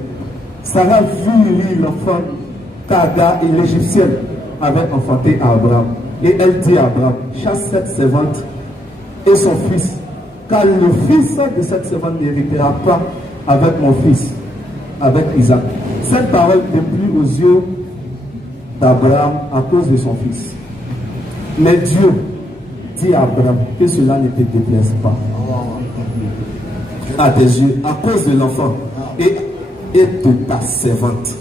Sarah vit rire l'enfant qu'Agar et l'Égyptienne avaient enfanté à Abraham. Et elle dit à Abraham, chasse cette servante et son fils, car le fils de cette servante n'héritera pas avec mon fils, avec Isaac. Cette parole déplut aux yeux d'Abraham à cause de son fils. Mais Dieu dit à Abraham que cela ne te déplaise pas à tes yeux, à cause de l'enfant et de ta servante.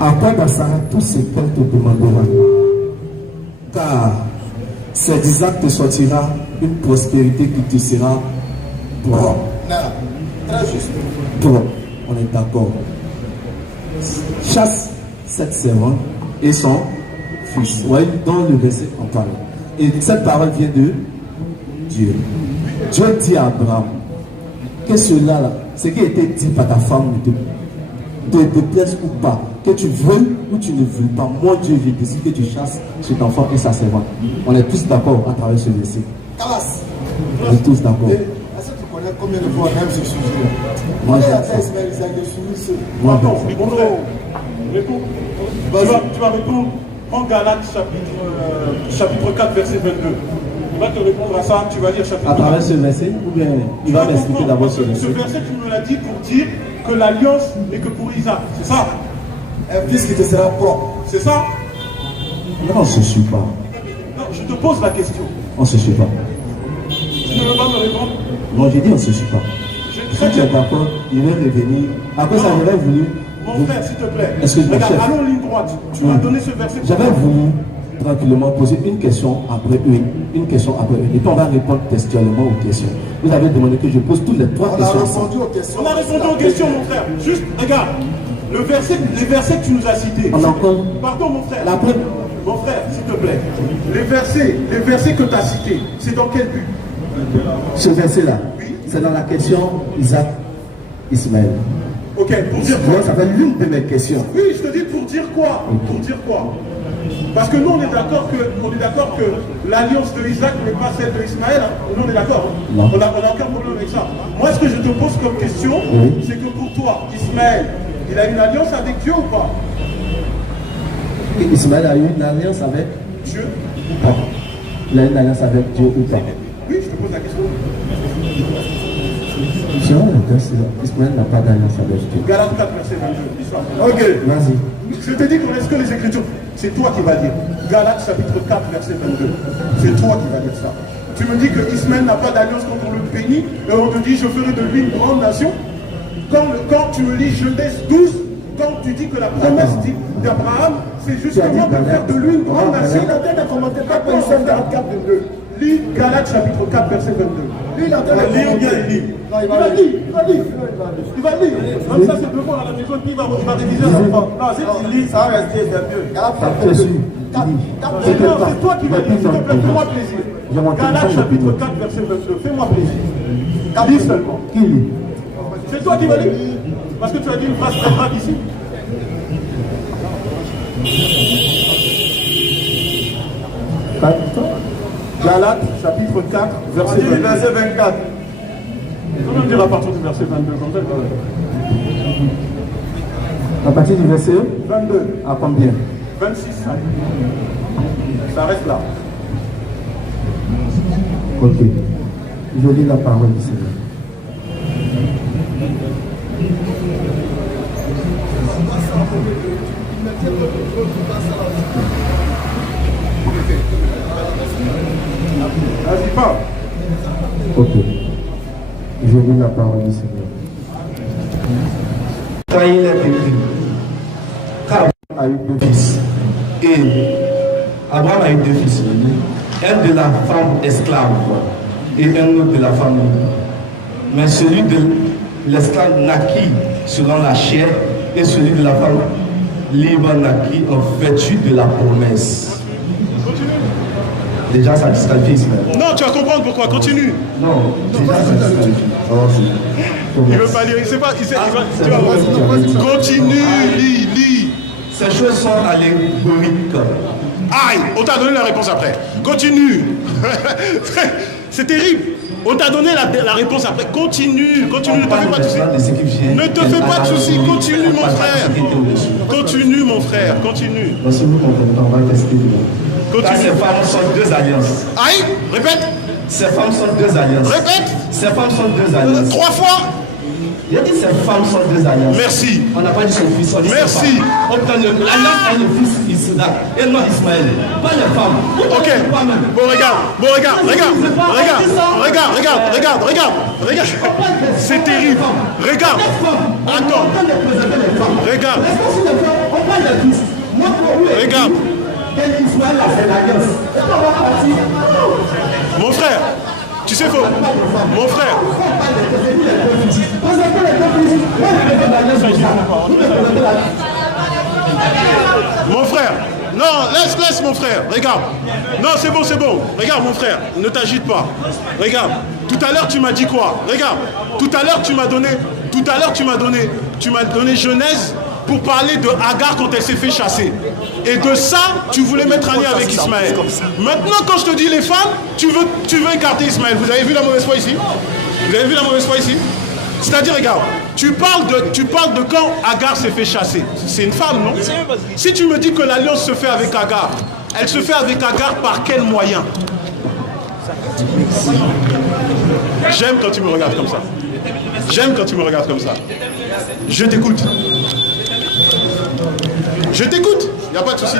Accorde à Sarah tout ce qu'elle te demandera. Car c'est d'Isaac te sortira une prospérité qui te sera propre. Très juste. Propre, on est d'accord. Chasse cette servante et son fils. Oui, dans le verset on parle. Et cette parole vient de Dieu. Dieu dit à Abraham que cela là, ce qui a été dit par ta femme te plaise ou pas, que tu veux ou tu ne veux pas, moi Dieu je décide que tu chasses cet enfant et sa servante. On est tous d'accord à travers ce verset. Calas. On est tous d'accord. Est-ce que tu connais combien de fois on aime ce sujet? Moi Il y a j'aime ça. Ismaël Isaac de Souris. Moi Attends, j'aime ça. mon frère, réponds. Tu vas répondre en Galates chapitre 4, verset 22. Il va te répondre à ça, tu vas lire chapitre À 4. travers ce verset, ou bien il va m'expliquer d'abord ce verset. Ce verset, tu nous l'as dit pour dire que l'alliance n'est que pour Isaac. C'est ça? Un fils qui te sera propre. C'est ça? Non, on ne se suit pas. Non, je te pose la question. On ne se suit pas. Tu ne veux pas me répondre? Non, j'ai dit on ne se suit pas. Si tu es d'accord, il va revenir. Après ça, j'avais voulu. Mon frère, s'il te plaît. Excuse-moi, Regarde, chef. allons en ligne droite. Tu m'as donné ce verset. J'avais voulu tranquillement poser une question après une question après une. Et puis on va répondre textuellement aux questions. Vous avez demandé que je pose toutes les trois On a questions. répondu aux questions. On a répondu aux questions, mon frère. Juste, regarde. Les versets que tu nous as cités. On a encore. Pardon, mon frère. La preuve. Mon frère, s'il te plaît. Les versets que tu as cités, c'est dans quel but? Ce verset-là, c'est dans la question Isaac Ismaël. Ok, pour dire quoi? Moi, ça fait l'une de mes questions. Oui, je te dis pour dire quoi? Pour dire quoi? Parce que nous, on est d'accord que l'alliance de Isaac n'est pas celle de Ismaël. Hein. Nous, on est d'accord. Non. On n'a aucun problème avec ça. Moi, ce que je te pose comme question, Oui. c'est que pour toi, Ismaël, il a une alliance avec Dieu ou pas? Ismaël a eu une alliance avec Dieu. ou pas? Il a une alliance avec Dieu ou pas? Oui, je te pose la question. Selon le texte, Ismaël n'a pas d'alliance avec Dieu. Galates 4, verset 22. L'histoire. Ok. Vas-y. Je te dis qu'on est-ce que les Écritures, c'est toi qui vas dire. Galates chapitre 4, verset 22. C'est toi qui vas dire ça. Tu me dis que Ismaël n'a pas d'alliance quand on le bénit, et on te dit je ferai de lui une grande nation. Quand tu me lis Genèse 12, quand tu dis que la promesse d'Abraham, c'est justement de faire de lui une grande nation. Il a dit de commenter pas pour une seule Galates 4 de 2. Lis Galates chapitre 4, verset 22. Lui, il a dit de Lis ou bien il lit. Non, Il va lire, il va lire. Il va lire. Comme ça, c'est devoir à la maison, puis il va réviser à l'enfant. Non, c'est qu'il lit. Ça va rester, c'est mieux. Galates 4 Je 2. suis. C'est toi qui vas lire, s'il te plaît, fais-moi plaisir. Galates chapitre 4, verset 22, fais-moi plaisir. Lis seulement. Qui lit? C'est toi qui vas lire. Parce que tu as dit une phrase très grave ici. Galates chapitre 4, verset 22. Verset 24. Comment dire à partir du verset 22 comme ça, À partir du verset 22, à combien? 26. Ça reste là. Ok. Je lis la parole du Seigneur. Vas-y, pas. Ok. Je lis la parole du Seigneur. Quand il est vécu, Abraham a eu deux fils. Et Abraham a eu deux fils. Un de la femme esclave et un autre de la femme libre. Mais celui de l'esclave naquit selon la chair et celui de la femme libre naquit en vertu de la promesse. Déjà, ça disqualifie Ismaël. Non, tu vas comprendre pourquoi. Continue. Non, déjà, ça disqualifie. Alors, Il veut pas lire. Il sait pas. Tu vas voir. Continue. Lis. ces choses sont allégoriques. Aïe, on t'a donné la réponse après. Continue. C'est terrible. On t'a donné la réponse après. Continue. Ne te fais pas de soucis. Ne te fais pas de soucis. Continue, mon frère. Continue, mon frère. Continue. Si vous comprenez pas, on va tester. Continue. Ces femmes sont deux alliances. Aïe, répète. Ces femmes sont deux alliances. Répète. Ces femmes sont deux alliances. 3 fois. Il a dit ces femmes sont deux alliances. Merci. On n'a pas dit son fils, on dit Merci. ses femmes. On prend l'alliance est le fils Isaac et non Ismaël. Pas les femmes. Ok. Bon, regarde. C'est terrible. Regarde. Attends. Regarde. Quel Ismaël là, c'est l'alliance. Et on va partir. Mon frère, tu sais quoi? Mon frère. Mon frère. Non, laisse mon frère. Regarde. Non, c'est bon. Regarde mon frère. Ne t'agite pas. Regarde. Tout à l'heure, tu m'as dit quoi? Regarde. Tout à l'heure, tu m'as donné Genèse pour parler de Agar quand elle s'est fait chasser. Et de ça, tu voulais mettre un lien avec Ismaël. Maintenant, quand je te dis les femmes, tu veux écarter Ismaël. Vous avez vu la mauvaise foi ici? C'est-à-dire, regarde, tu parles de quand Agar s'est fait chasser. C'est une femme, non? Si tu me dis que l'alliance se fait avec Agar, elle se fait avec Agar par quel moyen? J'aime quand tu me regardes comme ça. Je t'écoute. Il n'y a pas de souci.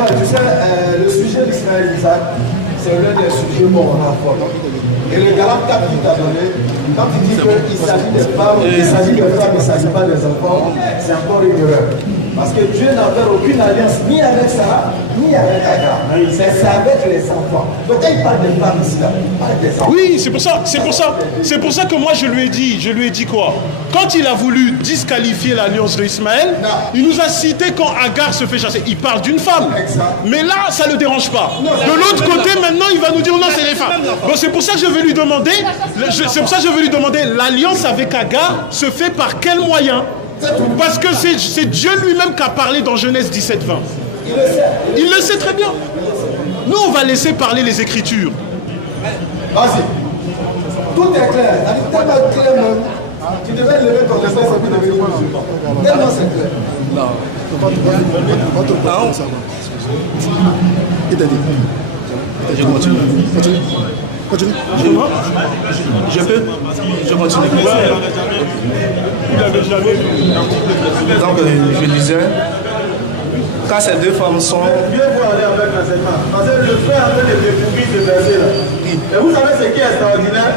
Tu sais, le sujet d'Ismaël Isaac, c'est l'un des sujets qu'on a fort. Et le Galate 4 qui t'a donné, quand il dit qu'il s'agit des femmes, il s'agit des femmes, il ne s'agit pas des enfants, c'est encore une erreur. Parce que Dieu n'avait aucune alliance ni avec Sarah, ni avec Agar. C'est avec les enfants. Donc quand il parle des femmes ici, là, il parle des enfants. Oui, c'est pour ça que moi je lui ai dit quoi? Quand il a voulu disqualifier l'alliance d'Ismaël, il nous a cité quand Agar se fait chasser. Il parle d'une femme. Mais là, ça ne le dérange pas. De l'autre côté, maintenant, il va nous dire non, c'est les femmes. Bon, c'est pour ça que je vais lui demander, l'alliance avec Agar se fait par quel moyen? Parce que c'est Dieu lui-même qui a parlé dans Genèse 17, 20. Il le sait très bien. Nous, on va laisser parler les Écritures. Vas-y. Tout est clair. Tellement clair, tu devais lever ton espèce et puis devenir musulman. Tellement c'est clair. Non. Il t'a dit. Je continue. Je peux? Je continue. Donc, je disais, quand ces deux femmes sont... Mieux vaut aller avec l'enseignement. Parce que je fais en train de découvrir ce verset-là. Et vous savez ce qui est extraordinaire?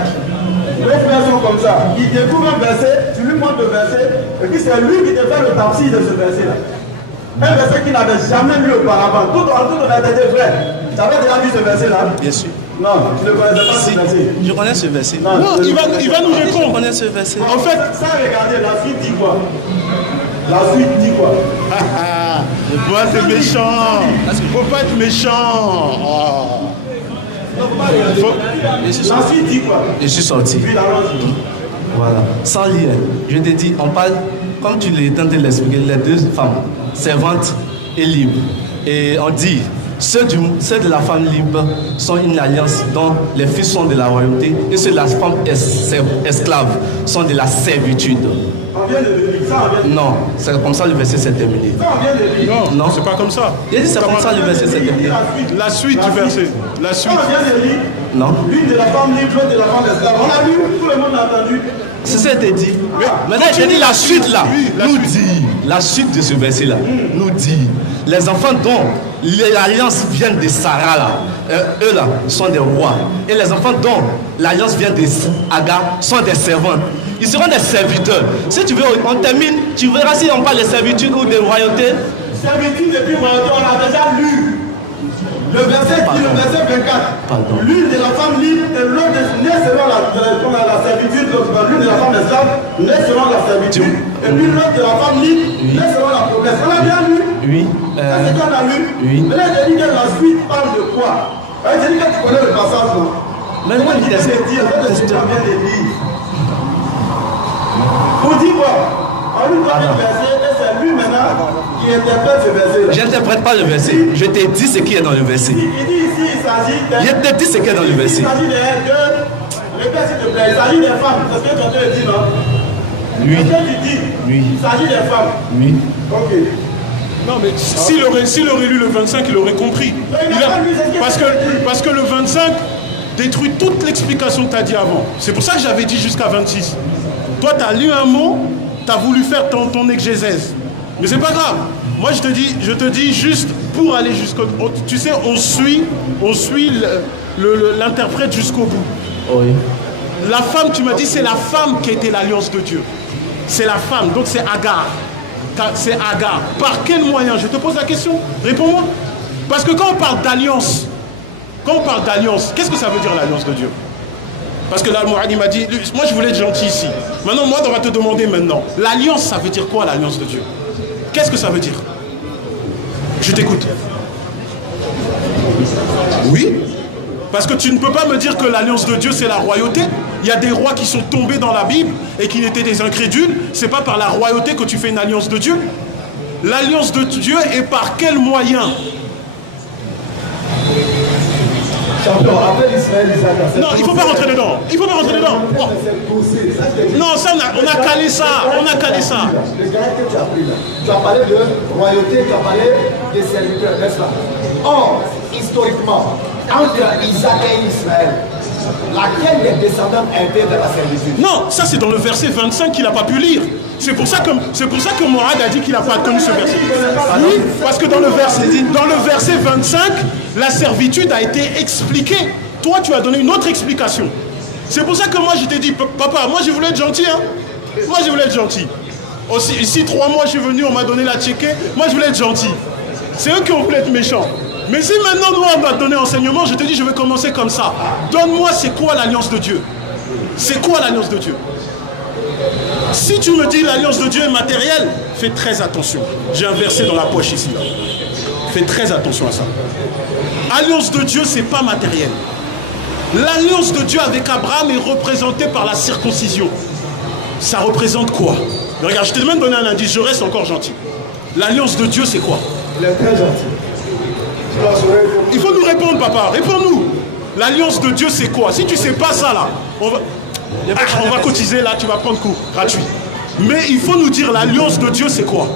Les frères sont comme ça. Il découvre un verset, tu lui montres le verset, et puis c'est lui qui te fait le tafsir de ce verset-là. Un verset qu'il n'avait jamais lu auparavant. Tout en tout, on a été frères. Tu avais déjà vu ce verset-là? Bien sûr. Non, tu ne connaissais pas ce verset. Je connais ce verset. Non, il va nous répondre. Je connais ce verset. En fait, ça, regardez, la suite dit quoi? La suite dit quoi? Moi, c'est méchant. Faut pas être méchant. La suite dit quoi? Je suis sorti. Voilà. Sans lien. Je te dis, on parle, comme tu l'es tenté de l'expliquer, les deux femmes, servantes et libres. Et on dit, ceux de la femme libre sont une alliance dont les fils sont de la royauté et ceux de la femme esclave sont de la servitude. On vient de le lire, ça on vient de lire. Non, c'est comme ça le verset s'est terminé. Ça on vient de lire. Non, c'est pas comme ça. Il dit c'est comme ça le verset s'est terminé. La suite du verset. La Ça suite. on vient de lire. Non. L'une de la femme libre, l'autre de la femme esclave. On a lu, tout le monde a entendu. C'est ça que dit. Maintenant, continue j'ai dit la suite là. Oui, la nous suite. dit, la suite de ce verset là, nous dit, les enfants dont l'alliance vient de Sarah là, eux là, sont des rois. Et les enfants dont l'alliance vient de Agar sont des servantes. Ils seront des serviteurs. Si tu veux, on termine, tu verras si on parle de servitude ou de royauté. Servitude et puis royauté, on a déjà lu. Le verset dit, le verset 24. L'une de la femme libre et l'autre née selon la servitude, l'une de la femme esclave, née selon la servitude. Et puis l'autre de la femme libre, née selon la promesse. On a bien lu? Oui. C'est ce qu'on a lu? Oui. Mais là, j'ai dit que la suite parle de quoi? J'ai dit que tu connais le passage, non? Mais moi, je vais te dire, je vais bien le lire. Vous dites quoi? On lui donne le verset et c'est lui maintenant qui interprète ce verset-là. Je n'interprète pas le verset. Je te dis ce qui est dans le verset. Il dit ici, il s'agit de... Je te dis ce qui est dans le verset. Il s'agit de... Répète s'il te plaît, il s'agit des femmes. C'est ce que quelqu'un dit, non? Oui. C'est ce que tu dis. Oui. Il s'agit des femmes. Oui. Ok. Non, mais s'il aurait lu le 25, il aurait compris. Parce que le 25 détruit toute l'explication que tu as dit avant. C'est pour ça que j'avais dit jusqu'à 26. Toi, tu as lu un mot, tu as voulu faire ton exégèse. Mais c'est pas grave. Moi, je te dis juste pour aller jusqu'au... Tu sais, on suit l'interprète jusqu'au bout. Oui. La femme, tu m'as dit, c'est la femme qui a été l'alliance de Dieu. c'est la femme, donc c'est Agar. C'est Agar. Par quel moyen? Je te pose la question, réponds-moi. Parce que quand on parle d'alliance, qu'est-ce que ça veut dire l'alliance de Dieu? Parce que là, Mourad m'a dit, moi je voulais être gentil ici. Maintenant, moi, on va te demander maintenant, l'alliance, ça veut dire quoi l'alliance de Dieu? Qu'est-ce que ça veut dire? Je t'écoute. Oui, parce que tu ne peux pas me dire que l'alliance de Dieu, c'est la royauté. Il y a des rois qui sont tombés dans la Bible et qui étaient des incrédules. C'est pas par la royauté que tu fais une alliance de Dieu. L'alliance de Dieu est par quel moyen? Non, il ne faut pas rentrer dedans. Il faut pas rentrer dedans. Oh. Non, ça, on a calé ça. On a calé ça. Le gars que tu as pris là, tu as parlé de royauté, tu as parlé des serviteurs, n'est-ce pas? Or, historiquement, entre Isaac et Ismaël, laquelle des descendants étaient de la servitude? Non, ça c'est dans le verset 25 qu'il n'a pas pu lire. C'est pour ça que Mourad a dit qu'il n'a pas connu ce verset. Oui, parce que dans le verset 25, la servitude a été expliquée. Toi, tu as donné une autre explication. C'est pour ça que moi, je t'ai dit, papa, moi, je voulais être gentil. Hein? Moi, je voulais être gentil. Aussi, ici, 3 mois, je suis venu, on m'a donné la tchéquée. Moi, je voulais être gentil. C'est eux qui ont voulu être méchants. Mais si maintenant, nous, on va donner enseignement, je te dis, je vais commencer comme ça. Donne-moi, c'est quoi l'alliance de Dieu? C'est quoi l'alliance de Dieu? Si tu me dis l'alliance de Dieu est matérielle, fais très attention. J'ai un verset dans la poche ici. Là. Fais très attention à ça. Alliance de Dieu, c'est pas matériel. L'alliance de Dieu avec Abraham est représentée par la circoncision. Ça représente quoi? Regarde, je t'ai même donné un indice, je reste encore gentil. L'alliance de Dieu, c'est quoi? Il est très gentil. Il faut nous répondre, papa. Réponds-nous. L'alliance de Dieu, c'est quoi? Si tu sais pas ça, là, on va cotiser, là, tu vas prendre cours, gratuit. Mais il faut nous dire l'alliance de Dieu, c'est quoi?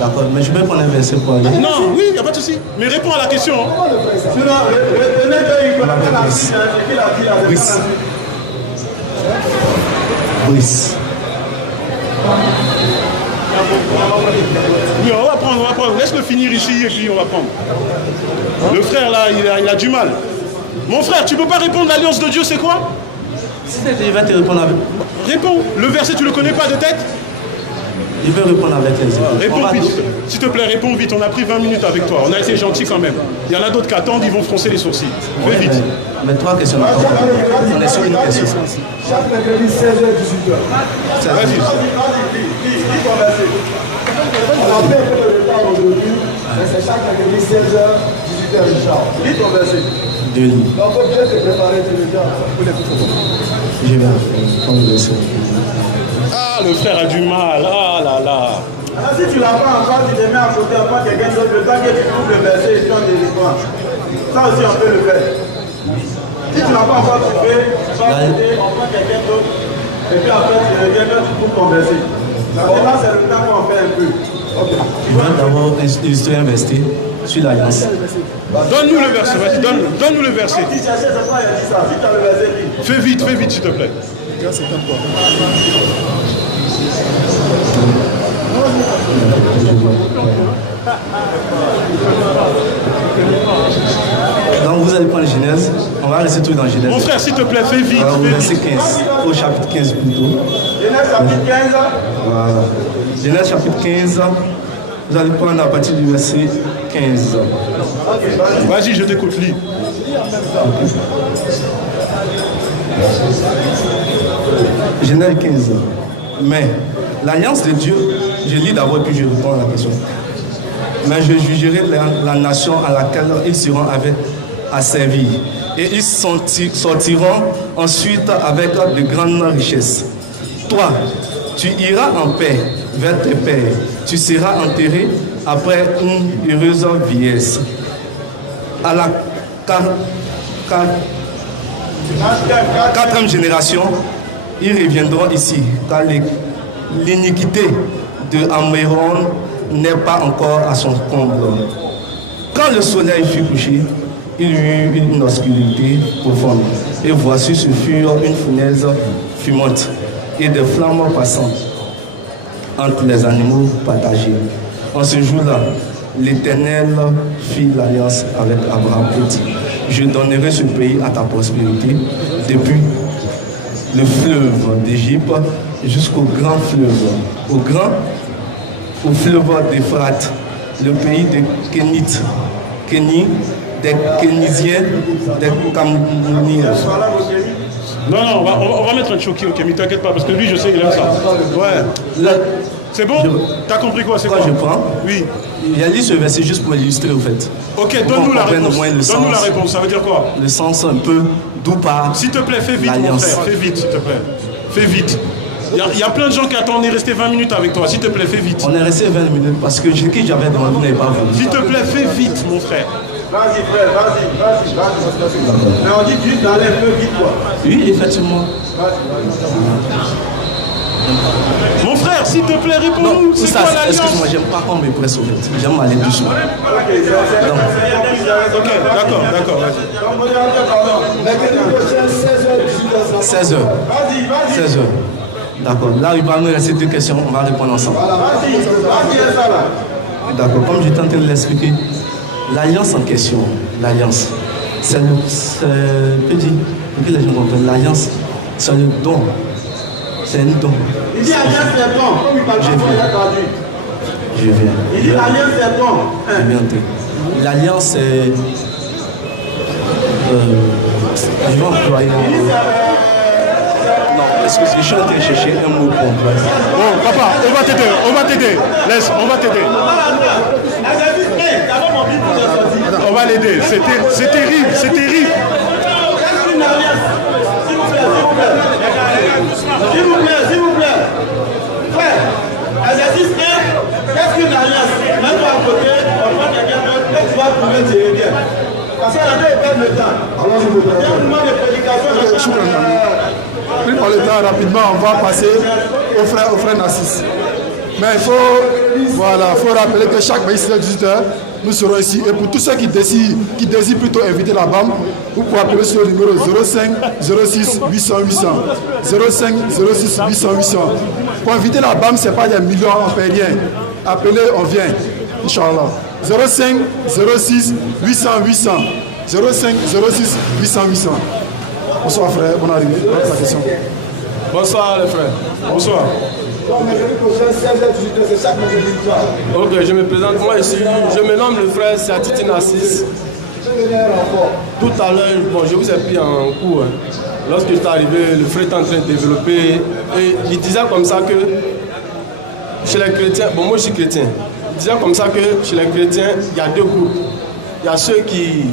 D'accord, mais je vais prendre un verset pour aller. Non, oui, il n'y a pas de souci. Mais réponds à la question. Brice. Oui, on va prendre. Laisse-le finir ici et puis on va prendre. Le frère, là, il a du mal. Mon frère, tu ne peux pas répondre l'alliance de Dieu, c'est quoi? Je vais te répondre avec. Réponds. Le verset, tu ne le connais pas de tête? Je vais répondre avec les autres. Réponds vite. S'il te plaît, réponds vite. On a pris 20 minutes avec toi. On a été gentils quand même. Il y en a d'autres qui attendent, ils vont froncer les sourcils. Fais vite. Mais 3 questions. On est sur une question. Chaque mercredi, 16h, 18h. Vas-y. On a fait un peu de retard aujourd'hui, mais c'est chaque mercredi, 16h, 18h, Richard. Lis ton verset. De lire. Donc, il faut bien te préparer, tu le dis. Je vais prendre le verset. Ah, le frère a du mal. Ah là là. Alors, si tu l'as pas encore, tu te mets à côté, après quelqu'un d'autre, le temps que tu trouves le verset et tu en délivres. Ça aussi, on peut le faire. Si tu n'as pas encore trouvé, tu vas côté, on prend quelqu'un d'autre, et puis après tu reviens, là tu trouves ton verset. Bon, là, c'est le temps qu'on fait un peu. Okay. Je vais d'abord illustrer un verset sur l'alliance. Donne-nous le verset, vas-y, donne-nous le verset. Si tu cherches, c'est toi, il a dit ça. Si tu as le verset, dis. Fais vite, s'il te plaît. Donc vous allez prendre Genèse, on va rester tout dans Genèse. Mon frère, s'il te plaît, fais vite. Alors, au verset 15, au chapitre 15 plutôt. Genèse chapitre 15. Voilà. Genèse chapitre 15, vous allez prendre à partir du verset 15. Vas-y, je t'écoute, lis. Genèse 15. Mais l'alliance de Dieu, je lis d'abord puis je réponds à la question. Mais je jugerai la nation à laquelle ils seront asservis. Et ils sortiront ensuite avec de grandes richesses. Toi, tu iras en paix vers tes pères. Tu seras enterré après une heureuse vieillesse. À la quatrième génération, ils reviendront ici, car l'iniquité de Améron n'est pas encore à son comble. Quand le soleil fut couché, il y eut une obscurité profonde. Et voici, ce fut une fournaise fumante et des flammes passantes entre les animaux partagés. En ce jour-là, l'Éternel fit l'alliance avec Abraham et dit: je donnerai ce pays à ta prospérité depuis le fleuve d'Égypte jusqu'au grand fleuve, au fleuve d'Euphrate, le pays des Kénites, des Kénisiens, des Caméniens. Non, on va mettre un choqué, ok, mais t'inquiète pas, parce que lui, je sais, il aime ça. Ouais. C'est bon? T'as compris quoi? C'est quoi? Je prends. Oui. Il a dit ce verset juste pour illustrer, au fait. Ok, donne-nous la réponse. Donne-nous la réponse, ça veut dire quoi? Le sens un peu d'où part. S'il te plaît, fais vite, mon frère. Fais vite, s'il te plaît. Fais vite. Il y a plein de gens qui attendent, on est resté 20 minutes avec toi. S'il te plaît, fais vite. On est resté 20 minutes parce que qui j'avais demandé n'avait pas voulu. S'il te plaît, fais vite, mon frère. Vas-y, frère, vas-y. Mais on dit vite dans les feux, vite quoi. Oui, effectivement. Mon frère, s'il te plaît, réponds-nous. C'est quoi l'alliance? Excuse-moi, j'aime pas qu'on me presse au fait. J'aime aller doucement. Ok, d'accord, vas-y. 16h. 16h. D'accord. Là, il va nous rester 2 questions. On va répondre ensemble. D'accord. Comme j'étais en train de l'expliquer, l'alliance en question, l'alliance, c'est petit, pour que les gens comprennent, l'alliance, c'est le don. C'est un don. Il dit alliance c'est don. Comme il parle pas, il a traduit. Je viens. Il dit alliance c'est don. Je viens entrer. L'alliance, c'est... je vais employer... Non, parce que je suis en train de chercher un mot pour employer. Bon, papa, on va t'aider. Laisse, on va t'aider. On va l'aider. C'est terrible. S'il vous plaît. Frère, exercice 1, qu'est-ce qu'une alliance? Mets-toi à côté, on va quelqu'un d'autre, et tu vas trouver tes bien. Parce qu'elle a deux perdre le temps. Alors, je vous demande de prédication. Pris par le temps, rapidement, on va passer au frère Narcisse. Mais il faut rappeler que chaque pays, c'est 18h, nous serons ici. Et pour tous ceux qui désirent plutôt inviter la BAM, vous pouvez appeler sur le numéro 05 06 800 800. 05 06 800 800. Pour inviter la BAM, ce n'est pas des millions, on ne paie rien. Appelez, on vient. Inch'Allah. 05 06 800 800. 05 06 800 800. Bonsoir frère, bonne arrivée. La question. Bonsoir les frères. Bonsoir. Ok, je me présente. Moi ici, je me nomme le frère Satiti Narcisse. Tout à l'heure, je vous ai pris en cours. Lorsque j'étais arrivé, le frère était en train de développer. Et il disait comme ça que chez les chrétiens, moi je suis chrétien. Il disait comme ça que chez les chrétiens, il y a 2 groupes. Il y a ceux qui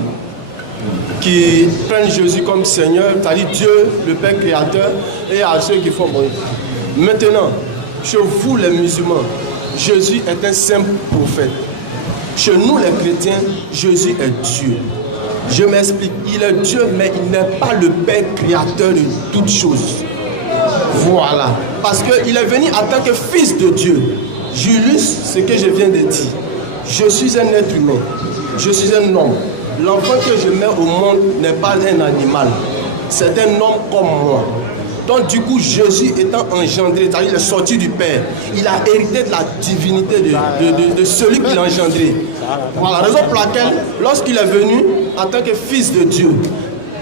prennent Jésus comme Seigneur, c'est-à-dire Dieu, le Père créateur, et à ceux qui font bon. Maintenant, chez vous les musulmans, Jésus est un simple prophète. Chez nous les chrétiens, Jésus est Dieu. Je m'explique, il est Dieu, mais il n'est pas le Père créateur de toutes choses. Voilà. Parce qu'il est venu en tant que fils de Dieu. J'illustre ce que je viens de dire. Je suis un être humain. Je suis un homme. L'enfant que je mets au monde n'est pas un animal. C'est un homme comme moi. Donc du coup, Jésus étant engendré, c'est-à-dire il est sorti du Père, il a hérité de la divinité de celui qui l'a engendré. Voilà la raison pour laquelle, lorsqu'il est venu en tant que fils de Dieu,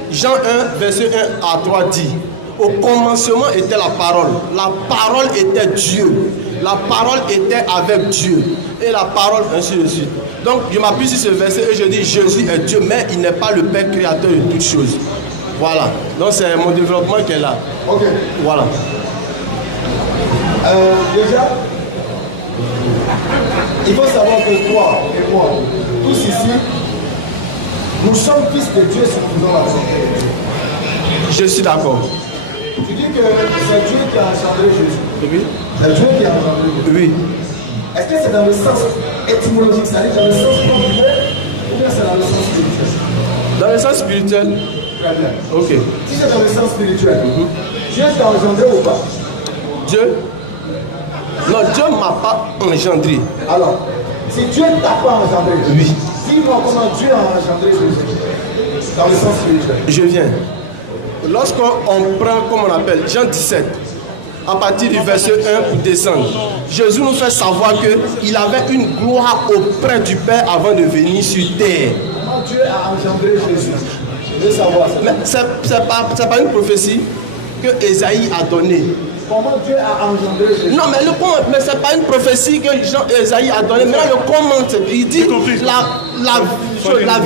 Jean 1, verset 1 à 3 dit, au commencement était la parole était Dieu, la parole était avec Dieu, et la parole ainsi de suite. Donc je m'appuie sur ce verset et je dis Jésus est Dieu, mais il n'est pas le Père créateur de toutes choses. Voilà, donc c'est mon développement qui est là. Ok. Voilà. Déjà, il faut savoir que toi et moi, tous ici, nous sommes fils de Dieu si nous faisons la volonté de Dieu. Je suis d'accord. Tu dis que c'est Dieu qui a engendré Jésus. Oui. C'est Dieu qui a engendré Jésus. Oui. Est-ce que c'est dans le sens étymologique, c'est-à-dire dans le sens spirituel, ou bien c'est dans le sens spirituel? Dans le sens spirituel. Très bien. Ok. Si c'est dans le sens spirituel, Dieu t'a engendré ou pas? Dieu? Non, Dieu ne m'a pas engendré. Alors, si Dieu ne t'a pas engendré, Oui. dis-moi comment Dieu a engendré Jésus. Dans le sens spirituel. Je viens. Lorsqu'on prend, comme on appelle, Jean 17, à partir du verset 1 pour descendre, Jésus nous fait savoir qu'il avait une gloire auprès du Père avant de venir sur terre. Comment Dieu a engendré Jésus? Je veux savoir ça. Mais c'est pas une prophétie. que Ésaïe a donné. Comment Dieu a engendré Jésus? Non, mais mais ce n'est pas une prophétie que Ésaïe a donnée. Maintenant, le commente. Il dit la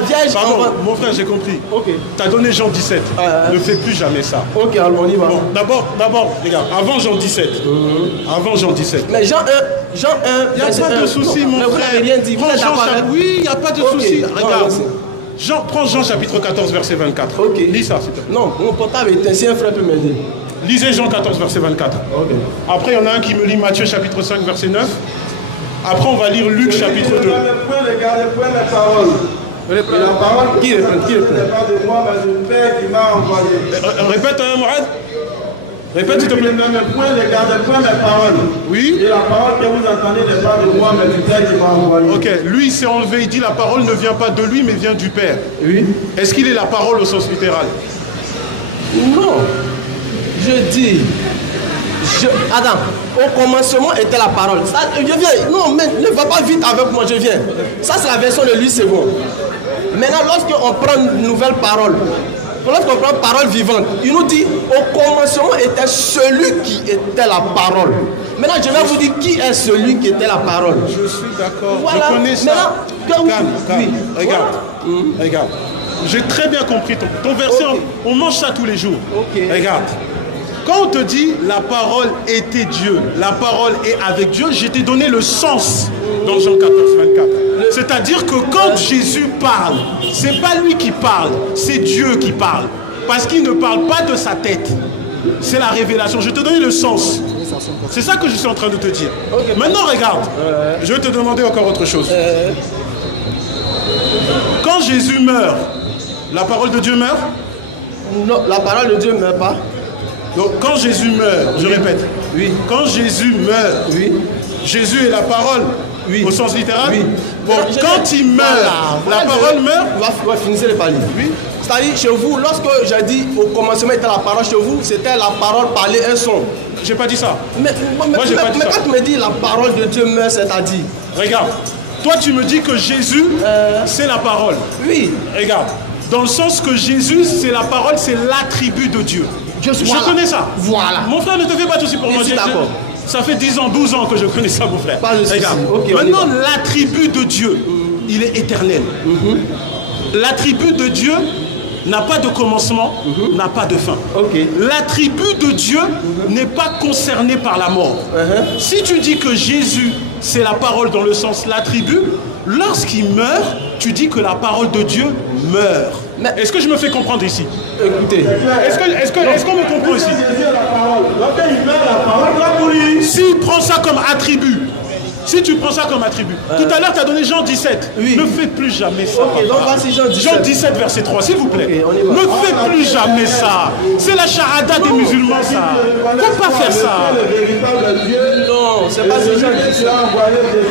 Vierge. Pardon, mon frère, j'ai compris. Ok. Tu as donné Jean 17. Ne fais plus jamais ça. Ok, alors on y va. Bon, d'abord, regarde, avant Jean 17. Avant Jean 17. Mais Jean 1. Il n'y a pas de souci, mon frère. Vous n'avez rien dit. Oui, il n'y a pas de souci. Regarde. Prends Jean chapitre 14, verset 24. Ok. Lis ça, s'il te plaît. Non, mon portable est ainsi, un frère peut m'aider. Lisez Jean 14, verset 24. Ok. Après, il y en a un qui me lit Matthieu chapitre 5, verset 9. Après, on va lire Luc chapitre 2. La parole Qui reprend n'est pas de moi, mais du Père qui m'a envoyé. Répète, Mourad. Répète, s'il te plaît. Ne gardez point mes paroles. Oui. Et la parole que vous entendez n'est pas de moi, mais du Père qui m'a envoyé. Ok, lui il s'est enlevé, il dit la parole ne vient pas de lui, mais vient du Père. Oui. Est-ce qu'il est la parole au sens littéral? Non. Je dis. Adam, au commencement était la parole. Ça, je viens. Non, mais ne va pas vite avec moi, je viens. Ça, c'est la version de Louis II. Maintenant, lorsqu'on prend une nouvelle parole, lorsqu'on prend parole vivante, il nous dit au commencement était celui qui était la parole. Maintenant, je vais vous dire qui est celui qui était la parole. Je suis d'accord, Voilà. je connais ça. Maintenant, Calme. oui. Regarde, Voilà. regarde. J'ai très bien compris ton verset, Ok. on mange ça tous les jours. Ok. Regarde. Quand on te dit la parole était Dieu, la parole est avec Dieu, je t'ai donné le sens dans Jean 14, 24. C'est-à-dire que quand Jésus parle, c'est pas lui qui parle, c'est Dieu qui parle. Parce qu'il ne parle pas de sa tête. C'est la révélation. Je te donne le sens. C'est ça que je suis en train de te dire. Okay. Maintenant, regarde. Je vais te demander encore autre chose. Quand Jésus meurt, la parole de Dieu meurt? Non, la parole de Dieu ne meurt pas. Donc, quand Jésus meurt, je répète. Oui. Quand Jésus meurt, Oui. Jésus est la parole. Oui. Au sens littéral? Oui. Bon, quand il meurt, la parole meurt? On va finir les parler. Oui. C'est-à-dire, chez vous, lorsque j'ai dit au commencement était la parole, chez vous, c'était la parole parler un son. J'ai pas dit ça. Mais j'ai pas dit ça. quand tu me dis la parole de Dieu meurt, c'est-à-dire? Regarde. Toi, tu me dis que Jésus, c'est la parole. Oui. Regarde. Dans le sens que Jésus, c'est la parole, c'est l'attribut de Dieu. Je connais ça. Voilà. Mon frère, ne te fais pas de soucis pour moi. D'accord. Ça fait 10 ans, 12 ans que je connais ça, mon frère. Pas de soucis. Regarde. Okay, maintenant, l'attribut de Dieu, il est éternel. L'attribut de Dieu n'a pas de commencement, n'a pas de fin. Okay. L'attribut de Dieu n'est pas concerné par la mort. Si tu dis que Jésus, c'est la parole dans le sens l'attribut, lorsqu'il meurt, tu dis que la parole de Dieu meurt. Mais est-ce que je me fais comprendre ici? Écoutez. Est-ce qu'on me comprend ici? S'il prend ça comme attribut, si tu prends ça comme attribut, tout à l'heure tu as donné Jean 17. Oui. Ne fais plus jamais ça. Ok, donc voici Jean 17. Jean 17 verset 3, s'il vous plaît. Okay, on y va. Ne fais plus jamais ça. C'est la charada des musulmans, ça. Faut pas faire ça. Non, c'est pas ce Jean 17.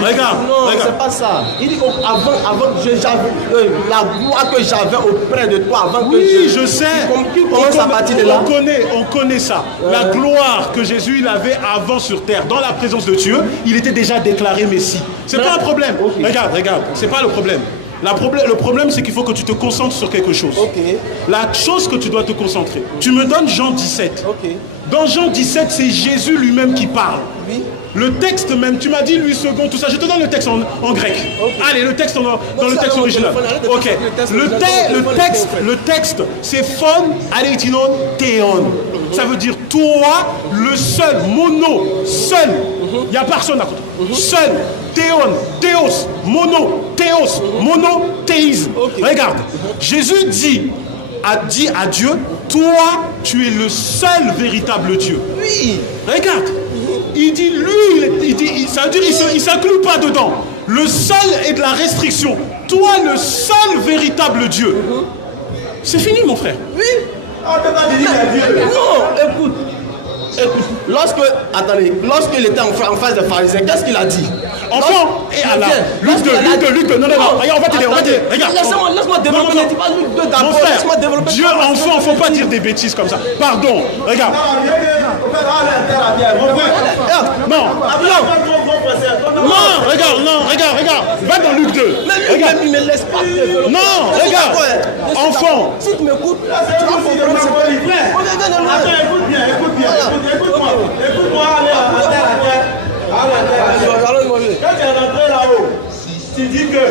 Regarde, Non, regarde. c'est pas ça. Il dit avant que j'avais la gloire que j'avais auprès de toi, avant que Oui, je sais. Qui commence à partir de là. On connaît ça. La gloire que Jésus il avait avant sur terre, dans la présence de Dieu, il était déjà déclaré Messie. C'est pas un problème. Okay. Regarde, c'est pas le problème. Le problème, c'est qu'il faut que tu te concentres sur quelque chose. Ok. La chose que tu dois te concentrer. Tu me donnes Jean 17. Ok. Dans Jean 17, c'est Jésus lui-même qui parle. Oui. Le texte même, tu m'as dit lui second, tout ça. Je te donne le texte en grec. Okay. Allez, le texte dans le texte original. Ok. Le texte, c'est phon areitinon théon. Ça veut dire toi, le seul, mono, seul. Il n'y a personne à côté. Seul, théon, théos, mono, théos, monothéisme. Okay. Regarde, Jésus dit à Dieu, toi, tu es le seul véritable Dieu. Oui. Regarde, il dit, lui, ça veut dire il ne s'inclut pas dedans. Le seul est de la restriction. Toi, le seul véritable Dieu. C'est fini, mon frère. Oui. Non, écoute, lorsqu'il était en face des pharisiens, qu'est-ce qu'il a dit? Enfant, et Allah. Luc 2, non, regarde, on va t'aider, regarde. Laisse-moi développer, ne dis pas Luc 2 Mon d'abord, frère, laisse-moi développer. Dieu enfant, faut pas dire des bêtises comme ça. Pardon, regarde. Non, regarde, regarde. Va dans Luc 2. Mais lui, il me laisse pas développer. Non, regarde. Enfant. Si tu m'écoutes, tu vas comprendre ce que tu fais. Attends, écoute-moi, allez à terre. Quand tu es rentré là-haut, tu dis que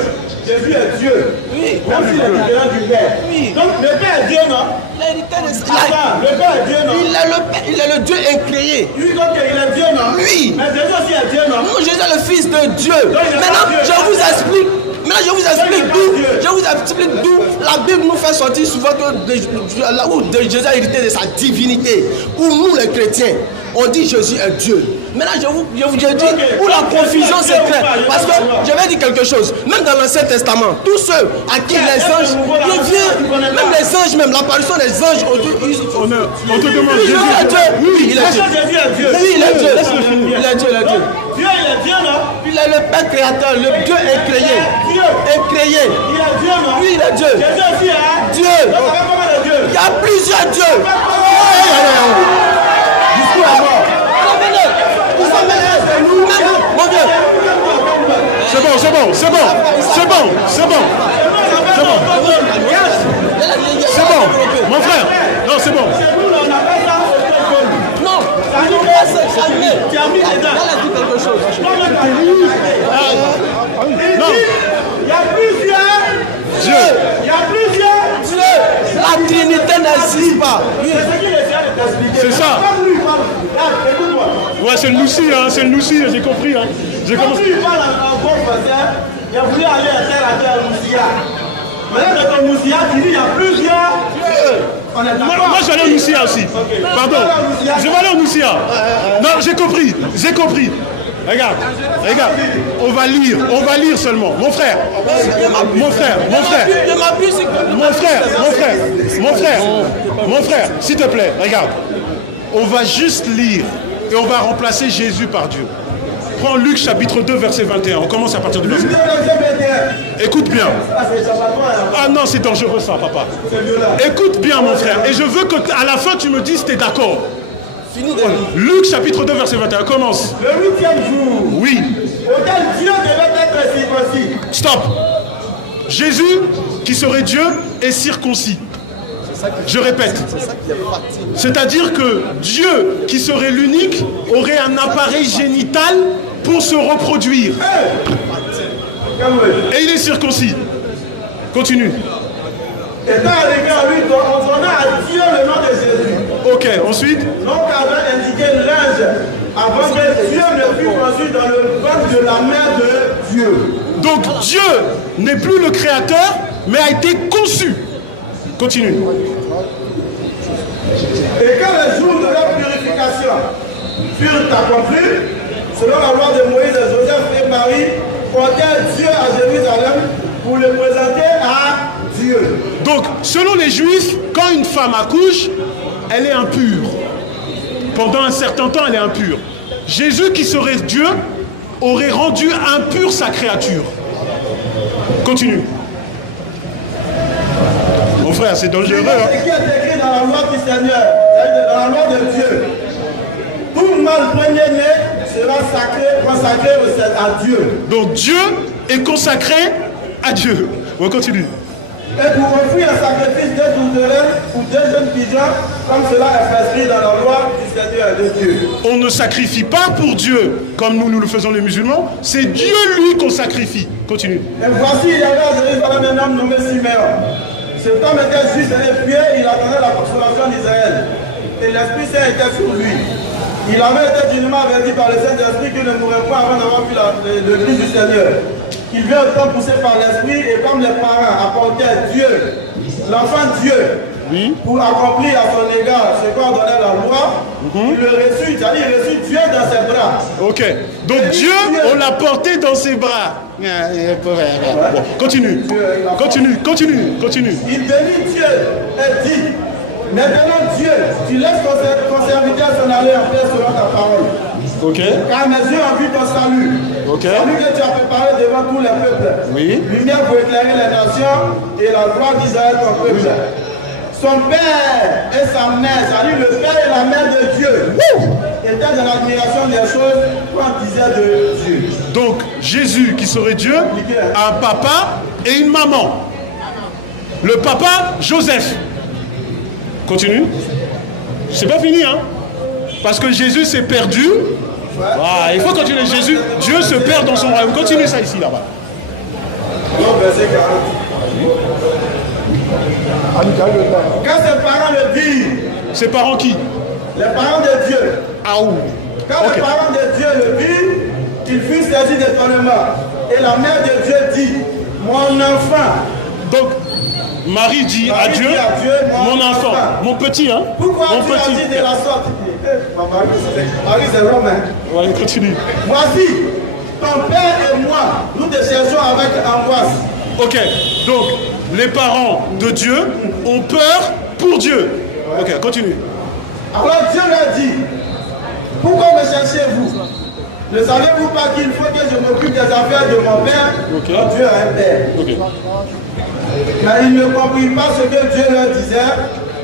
Jésus est Dieu. Oui. Même s'il est différent du Père. Oui. Donc le Père est Dieu, non? L'héritier de Le Père est Dieu, non? Il est le Dieu incréé. Oui, donc il est Dieu, non? Oui. Mais Jésus aussi est Dieu, non? Non, Jésus est le Fils de Dieu. Maintenant, je vous explique d'où la Bible nous fait sortir souvent que là où Jésus a hérité de sa divinité. Pour nous les chrétiens, on dit Jésus est Dieu. Maintenant, je vous dis où la confusion c'est clair. Parce que je vais dire quelque chose. Même dans l'Ancien Testament, tous ceux à qui les anges, même les anges, même l'apparition des anges, On te demande Jésus est Dieu. Oui, il est Dieu. Oui, il est Dieu. Il est Dieu. Dieu, il est Dieu, non? Il est le Père créateur, le Dieu incréé. Incréé. Il est Dieu, non? Oui, il est Dieu. Jésus aussi, hein? Dieu. Donc, ça fait combien de dieux? Il y a plusieurs dieux. Discours à mort. Mon Dieu. C'est bon. Mon frère. Non, c'est bon. Non, il ne faut pas se calmer. Elle a dit quelque chose. Non. Il y a plusieurs Dieu. Il y a plusieurs Dieu. La Trinité n'existe pas. C'est ce qu'il essaie de t'expliquer. C'est ça. Écoute-moi. Ouais, c'est le Noussi, j'ai compris. J'ai Quand commencé. tu parles en bon français, il a voulu aller à terre Moussia. Maintenant, dans ton Moussia, tu dis il y a plusieurs dieux. Moi j'allais au Noussia aussi. Pardon. Je vais aller au Noussia. Non, j'ai compris. Regarde. On va lire seulement. Mon frère, s'il te plaît, regarde. On va juste lire et on va remplacer Jésus par Dieu. Prends Luc chapitre 2 verset 21. On commence à partir du verset 21. Écoute bien. Ah non, c'est dangereux ça, papa. Écoute bien, mon frère. Et je veux qu'à la fin tu me dises t'es d'accord. Luc chapitre 2 verset 21. Commence. Le 8e jour. Oui. Auquel Dieu devait être circoncis. Stop. Jésus, qui serait Dieu, est circoncis. Je répète. C'est-à-dire que Dieu, qui serait l'unique, aurait un appareil génital pour se reproduire. Et il est circoncis. Continue. Étant arrivé à lui, on donna à Dieu le nom de Jésus. Ok, ensuite. Donc avait indiqué l'ange avant que Dieu ne fût conçu dans le ventre de la mère de Dieu. Donc Dieu n'est plus le créateur, mais a été conçu. Continue. Et quand les jours de leur purification furent accomplis, selon la loi de Moïse, Joseph et Marie portèrent Dieu à Jérusalem pour le présenter à Dieu. Donc, selon les Juifs, quand une femme accouche, elle est impure. Pendant un certain temps, elle est impure. Jésus, qui serait Dieu, aurait rendu impure sa créature. Continue. Mon frère, c'est dangereux. C'est ce qui est écrit dans la loi du Seigneur, dans la loi de Dieu. Tout mâle premier-né sera consacré à Dieu. Donc Dieu est consacré à Dieu. On continue. Et pour offrir un sacrifice de tourterelles ou de jeunes pigeons, comme cela est prescrit dans la loi du Seigneur de Dieu. On ne sacrifie pas pour Dieu, comme nous le faisons les musulmans. C'est Dieu, lui, qu'on sacrifie. Continue. Et voici, il y avait à Jérusalem un homme nommé Siméon. Cet homme était juste et pieux, il attendait la consolation d'Israël. Et l'Esprit Saint était sur lui. Il avait été dignement averti par le Saint-Esprit qu'il ne mourrait pas avant d'avoir vu le Christ du Seigneur. Il vient au temps poussé par l'Esprit et comme les parents apportaient Dieu, l'enfant Dieu, pour accomplir à son égard ce qu'ordonnait la loi, il le reçut, c'est-à-dire il reçut Dieu dans ses bras. Ok. Donc Dieu, on l'a porté dans ses bras. Bon, continue. Il bénit Dieu et dit, maintenant Dieu, tu laisses ton serviteur s'en aller en paix selon ta parole. Ok. Car mes yeux ont vu ton salut. Ok. Salut que tu as préparé devant tous les peuples. Oui. Lumière pour éclairer les nations et la gloire d'Israël ton peuple. Son père et sa mère, c'est-à-dire le père et la mère de Dieu. était dans l'admiration des choses qu'on disait de Dieu. Donc, Jésus, qui serait Dieu, a un papa et une maman. Le papa, Joseph. Continue. C'est pas fini, hein. Parce que Jésus s'est perdu. Ah, il faut continuer. Jésus, Dieu se perd dans son royaume. Continue ça ici, là-bas. Verset 40. Quand ses parents le virent. Ses parents qui? Les parents de Dieu. Ah où? Quand les parents de Dieu le virent, il fut saisi d'étonnement. Et la mère de Dieu dit, mon enfant. Donc, Marie dit à Dieu, mon enfant, mon petit, hein? Pourquoi mon tu petit. as dit de la sorte? Marie, c'est Rome, hein? Ouais, continue. Voici, ton père et moi, nous te cherchons avec angoisse. Ok, donc les parents de Dieu ont peur pour Dieu. Ok, continue. Alors Dieu leur dit, pourquoi me cherchez-vous? Ne savez-vous pas qu'il faut que je m'occupe des affaires de mon père? Okay. Dieu a un père. Okay. Mais ils ne comprirent pas ce que Dieu leur disait.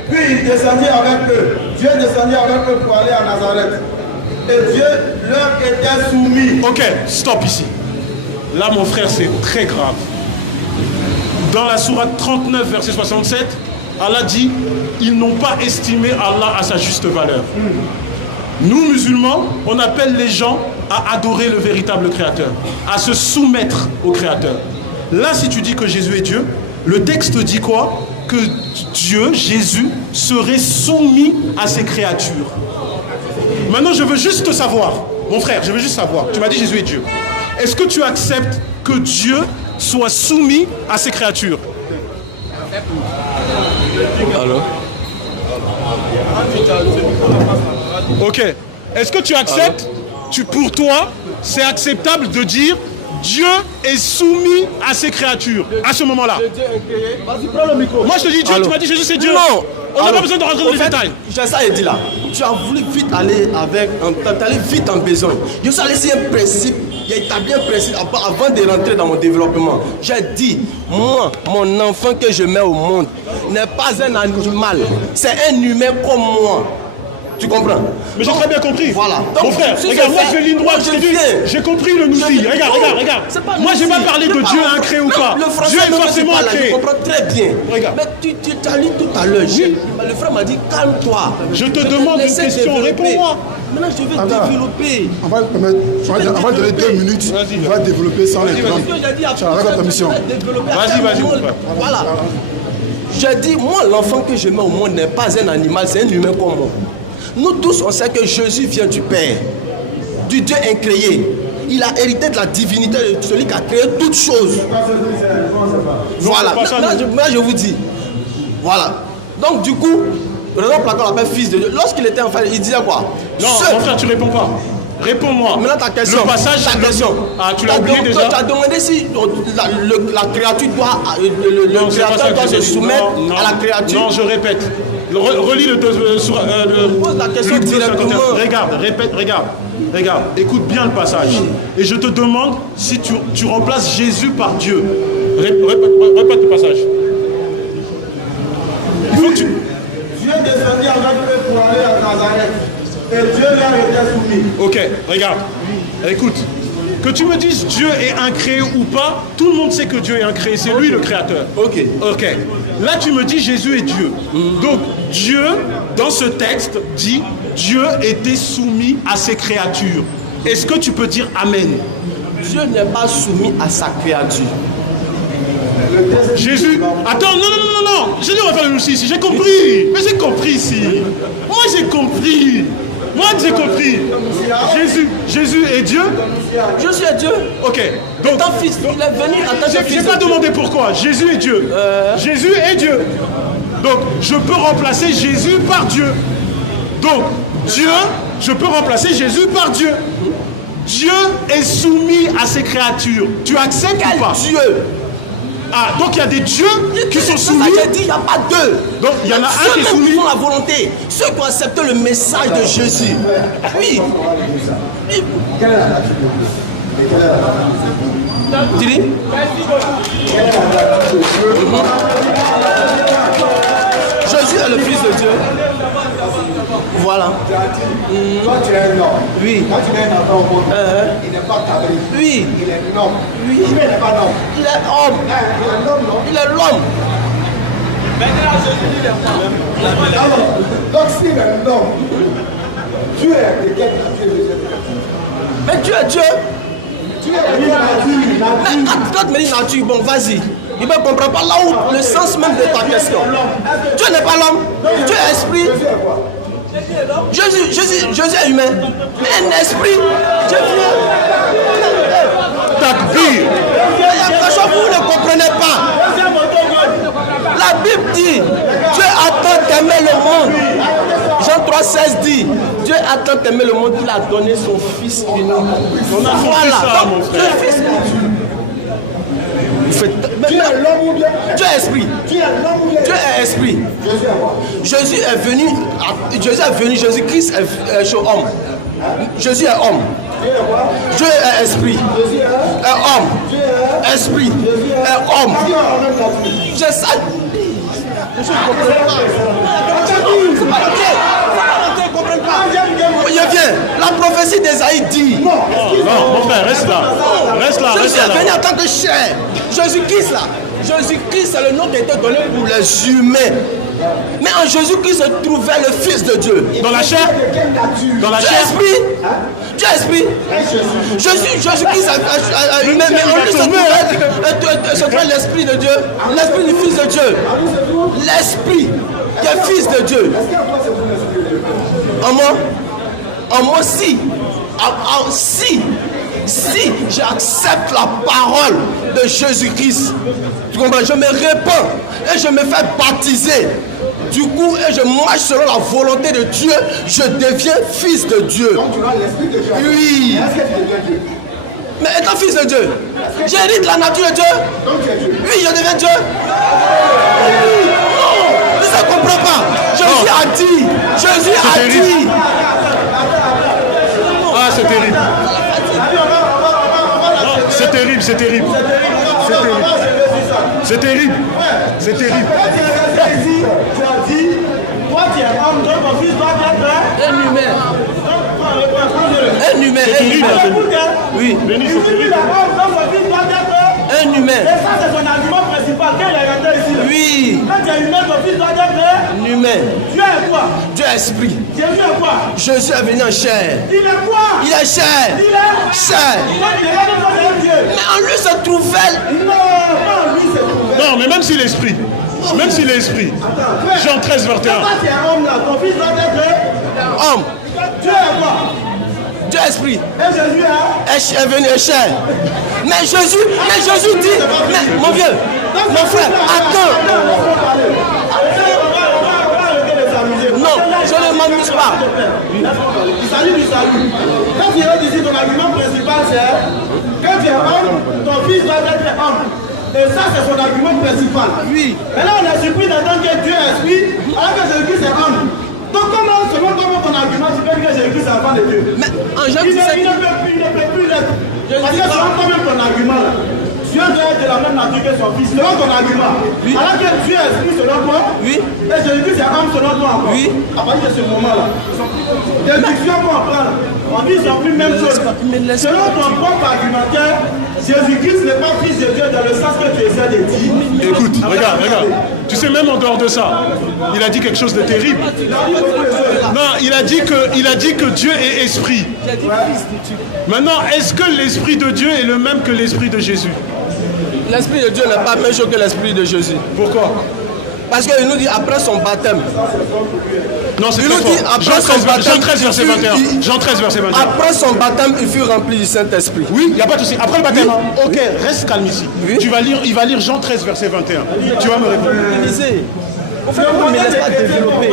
Puis il descendit avec eux. Dieu descendit avec eux pour aller à Nazareth. Et Dieu leur était soumis. Ok, stop ici. Là, mon frère, c'est très grave. Dans la sourate 39, verset 67, Allah dit, ils n'ont pas estimé Allah à sa juste valeur. Nous, musulmans, on appelle les gens à adorer le véritable Créateur, à se soumettre au Créateur. Là, si tu dis que Jésus est Dieu, le texte dit quoi? Que Dieu, Jésus, serait soumis à ses créatures. Maintenant, je veux juste savoir, mon frère, je veux juste savoir, tu m'as dit Jésus est Dieu. Est-ce que tu acceptes que Dieu soit soumis à ses créatures? Alors? Ok. Est-ce que tu acceptes, pour toi, c'est acceptable de dire Dieu est soumis à ses créatures à ce moment-là? Moi je te dis Dieu, tu m'as dit Jésus c'est Dieu. Non. On n'a pas besoin de rentrer dans les détails. J'ai ça dit là. Tu as voulu vite aller t'aller vite en besoin. Je suis allé sur un principe, j'ai établi un principe avant de rentrer dans mon développement. J'ai dit, moi, mon enfant que je mets au monde n'est pas un animal, c'est un humain comme moi. Tu comprends? Mais j'ai très bien compris. Voilà. Donc, mon frère, regarde, moi je vais ligne droite, j'ai compris le nous. Regarde. Moi j'ai pas parlé de Dieu incréé ou pas. Dieu est forcément incréé. Je comprends très bien. Regarde. Mais tu as lu tout à l'heure. Oui. Le frère m'a dit, calme-toi. Je te demande une question, réponds-moi. Maintenant je vais développer. On va donner 2 minutes. On va développer sans les temps. Tu as la permission. Vas-y. Voilà. Je dis, moi l'enfant que je mets au monde n'est pas un animal, c'est un humain comme moi. Nous tous, on sait que Jésus vient du Père, du Dieu incréé. Il a hérité de la divinité de celui qui a créé toutes choses. Voilà. Moi, je vous dis. Voilà. Donc, du coup, raison pour laquelle on l'appelle fils de Dieu. Lorsqu'il était enfant, il disait quoi? Non, mon frère, tu réponds pas. Réponds-moi. Maintenant, ta question. Le passage, ta question. Ah, tu l'as oublié déjà. Tu as demandé si la créature doit, le créateur doit se soumettre à la créature. Non, je répète. Relis pose la question directement. Regarde, écoute bien le passage. Et je te demande si tu remplaces Jésus par Dieu. Répète le passage. Il faut que tu... Dieu descendit avec eux pour aller à Nazareth. Et Dieu leur était soumis. Ok, regarde. Écoute. Que tu me dises Dieu est incréé ou pas, tout le monde sait que Dieu est incréé, c'est lui le créateur. Ok. Là tu me dis Jésus est Dieu. Donc Dieu, dans ce texte, dit Dieu était soumis à ses créatures. Est-ce que tu peux dire Amen? Dieu n'est pas soumis à sa créature. Jésus, attends, non. Jésus va faire le aussi ici, j'ai compris. Mais j'ai compris ici. Moi j'ai compris. Jésus est Dieu. Jésus est Dieu. Ok. Donc, ton fils, il est venu en tant que fils. J'ai pas demandé pourquoi. Jésus est Dieu. Jésus est Dieu. Donc, je peux remplacer Jésus par Dieu. Donc, Dieu, je peux remplacer Jésus par Dieu. Dieu est soumis à ses créatures. Tu acceptes ou pas? Dieu. Ah, donc il y a des dieux qui sont soumis. J'ai dit, il n'y a pas deux. Donc il y en a un qui est soumis. Ceux qui font la volonté, ceux qui ont accepté le message de Jésus. Oui. Quelle est la nature de Dieu? Tu dis? Jésus est le Fils de Dieu. Voilà. Tu as dit, toi tu es un homme. Oui. Quand tu es un enfant au monde, il n'est pas cadré. Oui. Il est un homme. Oui. Il n'est pas un homme. Il est homme. Il est un homme, non? Il est l'homme. Alors, donc s'il est un homme, Dieu est de quelle nature? Mais Dieu est Dieu. Dieu est nature. Mais quand tu me dis nature, bon, vas-y. Il ne comprend pas là où le sens même de ta question. Dieu n'est pas l'homme. Dieu est esprit. Jésus est humain. Un esprit. Dieu vient. Takbir. Vous ne comprenez pas. La Bible dit, Dieu a tant aimé le monde. Jean 3,16 dit, Dieu a tant aimé le monde qu'il a donné son Fils unique. Voilà. Le Fils unique. Dieu est esprit. Dieu est esprit. Jésus est venu. Jésus-Christ est homme. Jésus est homme. Dieu est esprit. Est homme. Esprit. Est homme. C'est ça. Je ne comprends pas. C'est pas je viens. La prophétie d'Ésaïe dit. Non, mon frère, reste là. Reste là. Jésus est venu en tant que chair. Jésus-Christ là. Jésus-Christ, c'est le nom qui a été donné pour les humains. Mais en Jésus-Christ se trouvait le Fils de Dieu. Dans la chair? Dans la chair? Dieu est esprit. Jésus-Christ est humain, mais en lui se trouvait l'Esprit de Dieu. L'Esprit du Fils de Dieu. L'Esprit qui est Fils de Dieu. En moi, si j'accepte la parole de Jésus-Christ, tu comprends, je me répands et je me fais baptiser. Du coup, et je marche selon la volonté de Dieu, je deviens fils de Dieu. Donc tu as l'esprit de Dieu. Oui. Est-ce que tu deviens Dieu? Mais étant fils de Dieu, j'hérite la nature de Dieu. Donc tu es Dieu. Oui, je deviens Dieu. Non, mais ça ne comprend pas. Jésus a dit. Jésus a dit. Ah, c'est terrible. C'est terrible, c'est terrible. C'est terrible. C'est terrible. Tu as dit, toi tu es homme, donc ton fils doit être Un humain. Un humain. C'est terrible. Oui. Il dit qu'il est homme, donc son fils doit être un humain. Et ça c'est son argument principal. Quand il est rentré ici. Oui. Quand tu es humain, ton fils doit être humain. Dieu est quoi? Dieu est esprit. Jésus est quoi? Jésus est venu en chair. Il est quoi? Il est chair. Il est chair. Mais en lui se trouvait. Non, lui se trouvait. Non, mais même s'il est esprit. Même s'il est esprit. Jean 13, 21. Quand tu es homme là, ton fils doit être homme. Dieu est quoi? Dieu est esprit. Et Jésus est venu en chair. Mais Jésus dit, mais mon vieux, mon frère, attends. Non, je ne m'amuse pas. Il s'agit du salut. Quand tu es ici, ton argument principal c'est quand tu es homme, ton fils doit être homme. Et ça c'est son argument principal. Oui. Et là on est surpris d'entendre que Dieu est esprit, alors que Jésus-Christ est homme. Donc selon ton argument, tu peux dire que Jésus-Christ est enfant de Dieu. Mais en Jean 17, il ne peut plus l'être. Parce que selon toi-même ton argument là, Dieu doit être de la même nature que son fils, selon ton argument. Oui. Alors que Dieu est esprit selon toi, oui. Et Jésus-Christ est homme selon toi encore. Oui. À partir de ce moment-là, déduction qu'on prend, on dit qu'ils sont plus même chose. Selon ton propre argumentaire, Jésus-Christ n'est pas fils de Dieu dans le sens que tu essaies de dire. Écoute, regarde. Tu sais, même en dehors de ça, il a dit quelque chose de terrible. Non, il a dit que Dieu est esprit. Maintenant, est-ce que l'esprit de Dieu est le même que l'esprit de Jésus? L'esprit de Dieu n'est pas la même chose que l'esprit de Jésus. Pourquoi? Parce qu'il nous dit après son baptême. Non, c'est il nous dit après son baptême. Jean 13, verset 21. Jean 13, verset 21. Après son baptême, il fut rempli du Saint-Esprit. Oui, il n'y a pas de souci. Après le baptême, oui. Ok, reste calme ici. Oui. Il va lire Jean 13, verset 21. Tu vas me répondre. Lisez. En fait, on ne me laisse pas développer.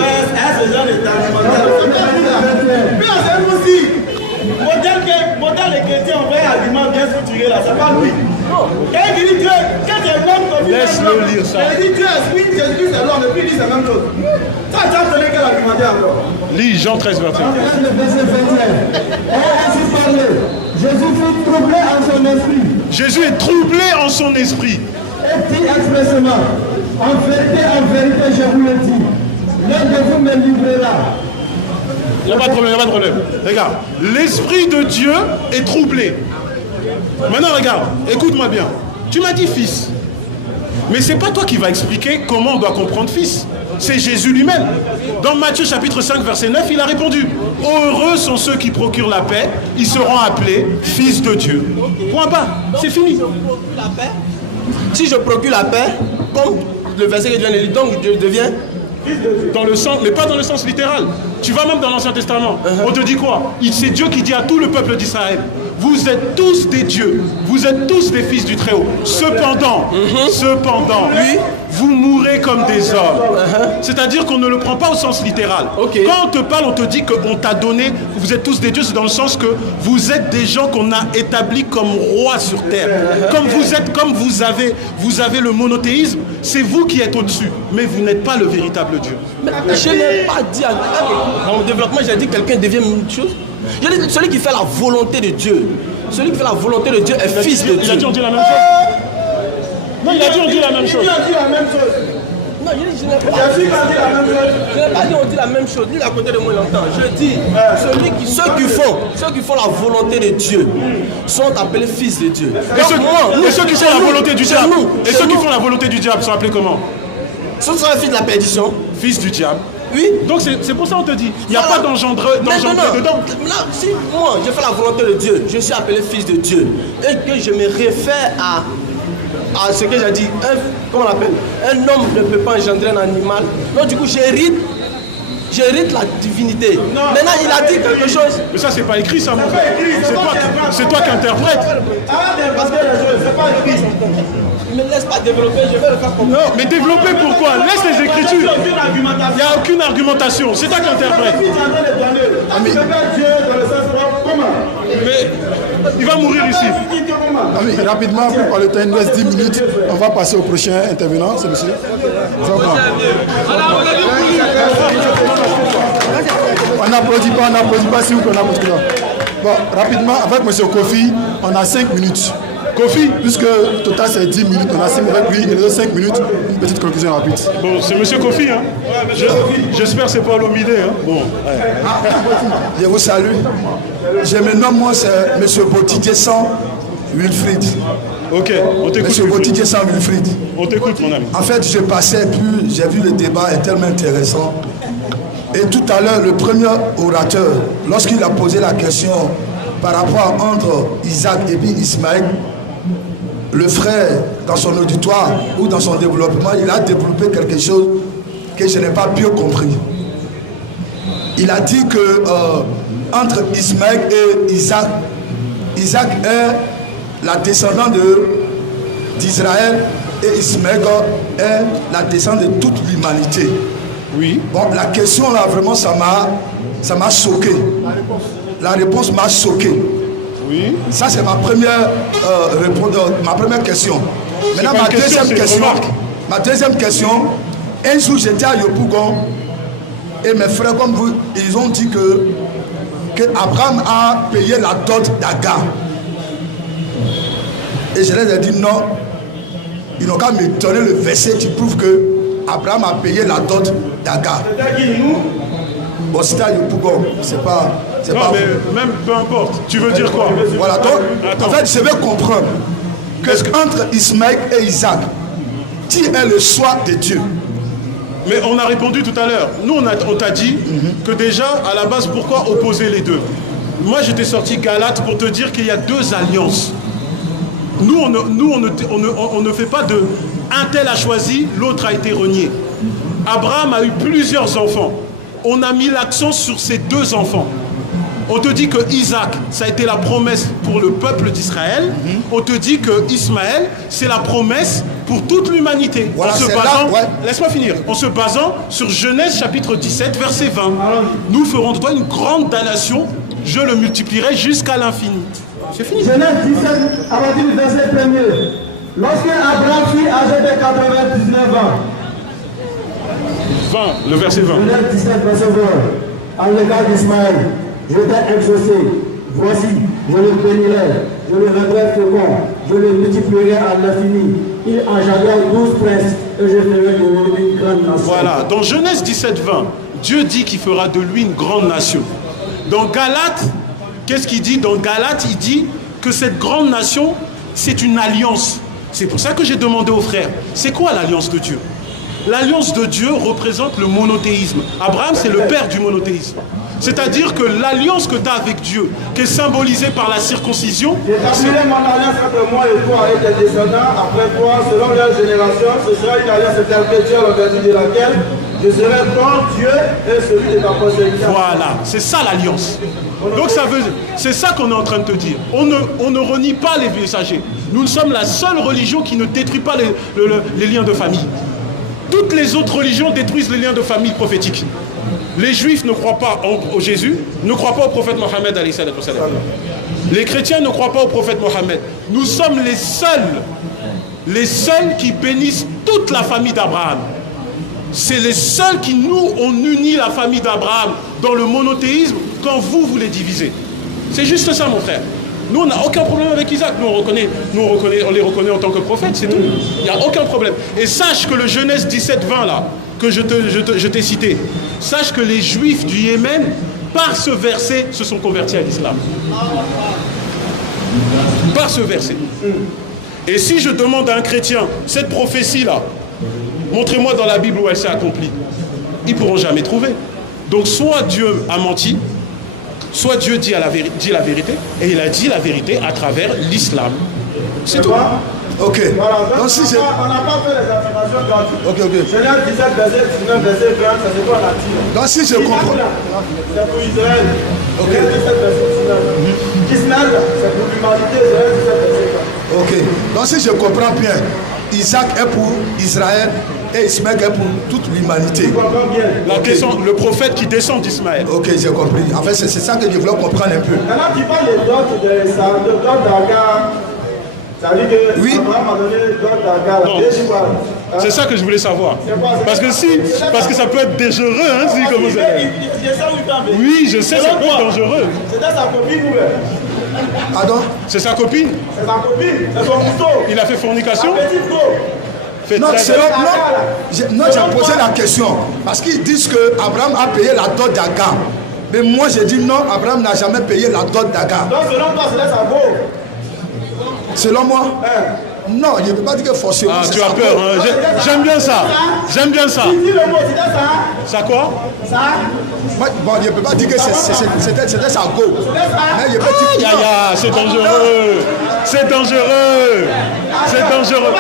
Modèle les chrétiens ont fait un argument bien structuré là, c'est pas lui. Quand il dit Dieu, quand il est l'homme, laisse-le lire ça. Il dit Dieu est esprit, Jésus c'est l'homme, et puis il dit c'est la même chose. Ça, tu as donné quel argumentaire encore? Lis Jean 13, 21. Jésus fut troublé en son esprit. Jésus est troublé en son esprit. Et dit expressément, en vérité, je vous le dis, l'un de vous me livrera. Il n'y a pas de problème, il n'y a pas de problème. Regarde, l'Esprit de Dieu est troublé. Maintenant, regarde, écoute-moi bien. Tu m'as dit fils. Mais ce n'est pas toi qui vas expliquer comment on doit comprendre fils. C'est Jésus lui-même. Dans Matthieu chapitre 5, verset 9, il a répondu: heureux sont ceux qui procurent la paix, ils seront appelés fils de Dieu. Point bas, c'est fini. Si je procure la paix, comme le verset que tu viens de lire, donc je deviens dans le sens, mais pas dans le sens littéral. Tu vas même dans l'Ancien Testament. On te dit quoi? C'est Dieu qui dit à tout le peuple d'Israël: vous êtes tous des dieux, vous êtes tous des fils du Très-Haut. Cependant, oui, vous mourrez comme des hommes. C'est-à-dire qu'on ne le prend pas au sens littéral. Quand on te parle, on te dit qu'on t'a donné, vous êtes tous des dieux, c'est dans le sens que vous êtes des gens qu'on a établis comme rois sur terre. Comme vous avez le monothéisme, c'est vous qui êtes au-dessus, mais vous n'êtes pas le véritable Dieu. Mais je n'ai pas dit, dans mon développement, j'ai dit que quelqu'un devient une chose. Je dis, celui qui fait la volonté de Dieu, celui qui fait la volonté de Dieu est fils de Dieu. Il a dit on dit la même chose. Non, il a dit on dit la même chose. Il a dit la même chose. Non, je n'ai pas dit on dit la même chose. Lui, à côté de moi, il entend. Je dis, ceux qui font la volonté de Dieu sont appelés fils de Dieu. Et ceux qui font la volonté du diable, et ceux qui font la volonté du diable sont appelés comment? Ce sont les fils de la perdition. Fils du diable. Oui. Donc c'est pour ça qu'on te dit, il n'y a pas d'engendré dedans. Là, si moi, je fais la volonté de Dieu, je suis appelé fils de Dieu, et que je me réfère à ce que j'ai dit, comment on appelle, un homme ne peut pas engendrer un animal. Donc du coup, j'hérite la divinité. Maintenant, il a dit quelque chose. Mais ça, c'est pas écrit, ça, mon frère. C'est toi qui interprètes. Parce que c'est pas écrit. Ne me laisse pas développer, je vais le faire comme ça. Non, mais développer pourquoi? Laisse les Écritures. Il n'y a aucune argumentation. C'est toi qui interprètes. Mais il va mourir ici. Ami, rapidement, pour parler de temps, il nous reste 10 minutes. On va passer au prochain intervenant, c'est monsieur. On n'applaudit pas, s'il vous plaît, on applaudit pas. Bon, rapidement, avec monsieur Kofi, on a 5 minutes. Kofi, puisque le total c'est 10 minutes, on a 5 avec lui, il nous reste 5 minutes, une petite conclusion rapide. Bon, c'est monsieur Kofi, hein. J'espère que c'est pas Olomide, hein. Bon. Ouais. Je vous salue. Je me nomme, moi, c'est monsieur Botidjessan Wilfried. Ok, on t'écoute. Monsieur Botidjessan Wilfried. On t'écoute, mon ami. En fait, je passais, puis j'ai vu le débat est tellement intéressant. Et tout à l'heure, le premier orateur, lorsqu'il a posé la question par rapport entre Isaac et puis Ismaël, le frère, dans son auditoire ou dans son développement, il a développé quelque chose que je n'ai pas bien compris. Il a dit que entre Ismaël et Isaac, Isaac est la descendante d'Israël et Ismaël est la descendante de toute l'humanité. Oui. Bon, la question là, vraiment, ça m'a choqué. La réponse m'a choqué. Oui. Ça, c'est ma première question. Maintenant, ma deuxième question, un jour, j'étais à Yopougon et mes frères, comme vous, ils ont dit que Abraham a payé la dot d'Agar. Et je leur ai dit non. Ils n'ont qu'à me donner le verset qui prouve que Abraham a payé la dot d'Agar. Bon, c'était à Yopougon, c'est pas... Non, mais même peu importe. Tu veux dire quoi? Voilà, donc, en fait, je veux comprendre qu'entre Ismaël et Isaac, qui est le choix de Dieu? Mais on a répondu tout à l'heure. Nous, on t'a dit que déjà, à la base, pourquoi opposer les deux? Moi, j'étais sorti Galate pour te dire qu'il y a deux alliances. Nous, on ne fait pas de... Un tel a choisi, l'autre a été renié. Abraham a eu plusieurs enfants. On a mis l'accent sur ces deux enfants. On te dit que Isaac, ça a été la promesse pour le peuple d'Israël. On te dit que Ismaël, c'est la promesse pour toute l'humanité. Voilà, laisse-moi finir. En se basant sur Genèse chapitre 17, verset 20. Nous ferons de toi une grande nation, je le multiplierai jusqu'à l'infini. C'est fini. Genèse 17, à partir du verset 1er. Lorsque Abraham fut âgé de 99 ans. 20, le verset 20. Genèse 17, verset 20. En l'égard d'Ismaël, je t'ai exaucé. Voici, je le bénirai, je le rendrai fécond, je le multiplierai à l'infini. Il engendra 12 princes et je ferai de lui une grande nation. Voilà, dans Genèse 17, 20, Dieu dit qu'il fera de lui une grande nation. Dans Galates, qu'est-ce qu'il dit? Dans Galates, il dit que cette grande nation, c'est une alliance. C'est pour ça que j'ai demandé aux frères, c'est quoi l'alliance de Dieu? L'alliance de Dieu représente le monothéisme. Abraham, c'est le père du monothéisme. C'est-à-dire que l'alliance que tu as avec Dieu, qui est symbolisée par la circoncision... J'établirai mon alliance entre moi et toi et tes descendants après toi, selon leur génération, ce sera une alliance perpétuelle en vertu de laquelle je serai ton Dieu et celui de ta postérité. Voilà, c'est ça l'alliance. Donc c'est ça qu'on est en train de te dire. On ne renie pas les messagers. Nous sommes la seule religion qui ne détruit pas les liens de famille. Toutes les autres religions détruisent les liens de famille prophétiques. Les juifs ne croient pas en Jésus, ne croient pas au prophète Mohammed. Les chrétiens ne croient pas au prophète Mohammed. Nous sommes les seuls qui bénissent toute la famille d'Abraham. C'est les seuls qui, nous, ont uni la famille d'Abraham dans le monothéisme quand vous les divisez. C'est juste ça, mon frère. Nous, on n'a aucun problème avec Isaac. Nous, on les reconnaît en tant que prophètes, c'est tout. Il n'y a aucun problème. Et sache que le Genèse 17-20, là, que je t'ai cité, sache que les Juifs du Yémen, par ce verset, se sont convertis à l'islam. Par ce verset. Et si je demande à un chrétien, cette prophétie-là, montrez-moi dans la Bible où elle s'est accomplie, ils ne pourront jamais trouver. Donc, soit Dieu a menti, soit Dieu dit la vérité, et il a dit la vérité à travers l'islam. C'est tout. Ok. Voilà, donc si on n'a pas fait les affirmations gratuites. Ok. Genèse 17, verset 19, verset 20, ça c'est quoi la tire? Donc si je comprends. C'est pour Israël. Ok. Genèse 17, verset 19. Ismaël, c'est pour l'humanité. Genèse 17, verset 20. Ok. Donc si je comprends bien, Isaac est pour Israël et Ismaël est pour toute l'humanité. La question, le prophète qui descend d'Ismaël. Ok, j'ai compris. En fait, c'est ça que je voulais comprendre un peu. Maintenant, tu parles des dots d'Agar. Ça veut dire que oui. Abraham a donné dots d'Agar. C'est ça que je voulais savoir. Parce que ça peut être dangereux, hein, si comme vous avez. Oui, je sais, ça peut être dangereux. C'était sa copine ou Pardon? C'est sa copine? C'est sa copine, c'est son couteau. Il a fait fornication? Non, j'ai posé la question. Parce qu'ils disent qu'Abraham a payé la dot d'Agar. Mais moi, j'ai dit non, Abraham n'a jamais payé la dot d'Agar. Donc, selon toi, c'est ça vaut. Selon moi? Non, je ne peux pas dire que forcément. Ah, tu as peur, hein? J'aime bien ça. J'aime bien ça. Tu dis le mot, c'était ça? Ça quoi? Ça? Bon, je ne peux pas dire que c'était sa go. Mais je peux dire que c'est dangereux. C'est dangereux. C'est dangereux.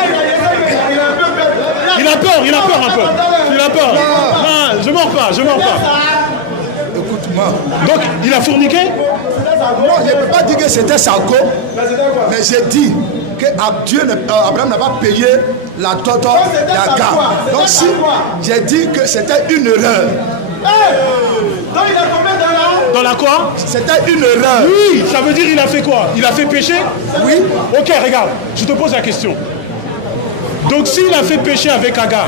Il a peur un peu. Il a peur. Non, je mords pas. Écoute-moi. Donc, il a fourniqué? Non, je ne peux pas dire que c'était sa go. Mais j'ai dit qu'Abraham n'a pas payé la dot d'Agar. Donc si j'ai dit que c'était une erreur. Donc il a combien dans la quoi? C'était une erreur. Oui, ça veut dire il a fait quoi? Il a fait péché? Oui. Ok, regarde, je te pose la question. Donc s'il a fait péché avec Agar,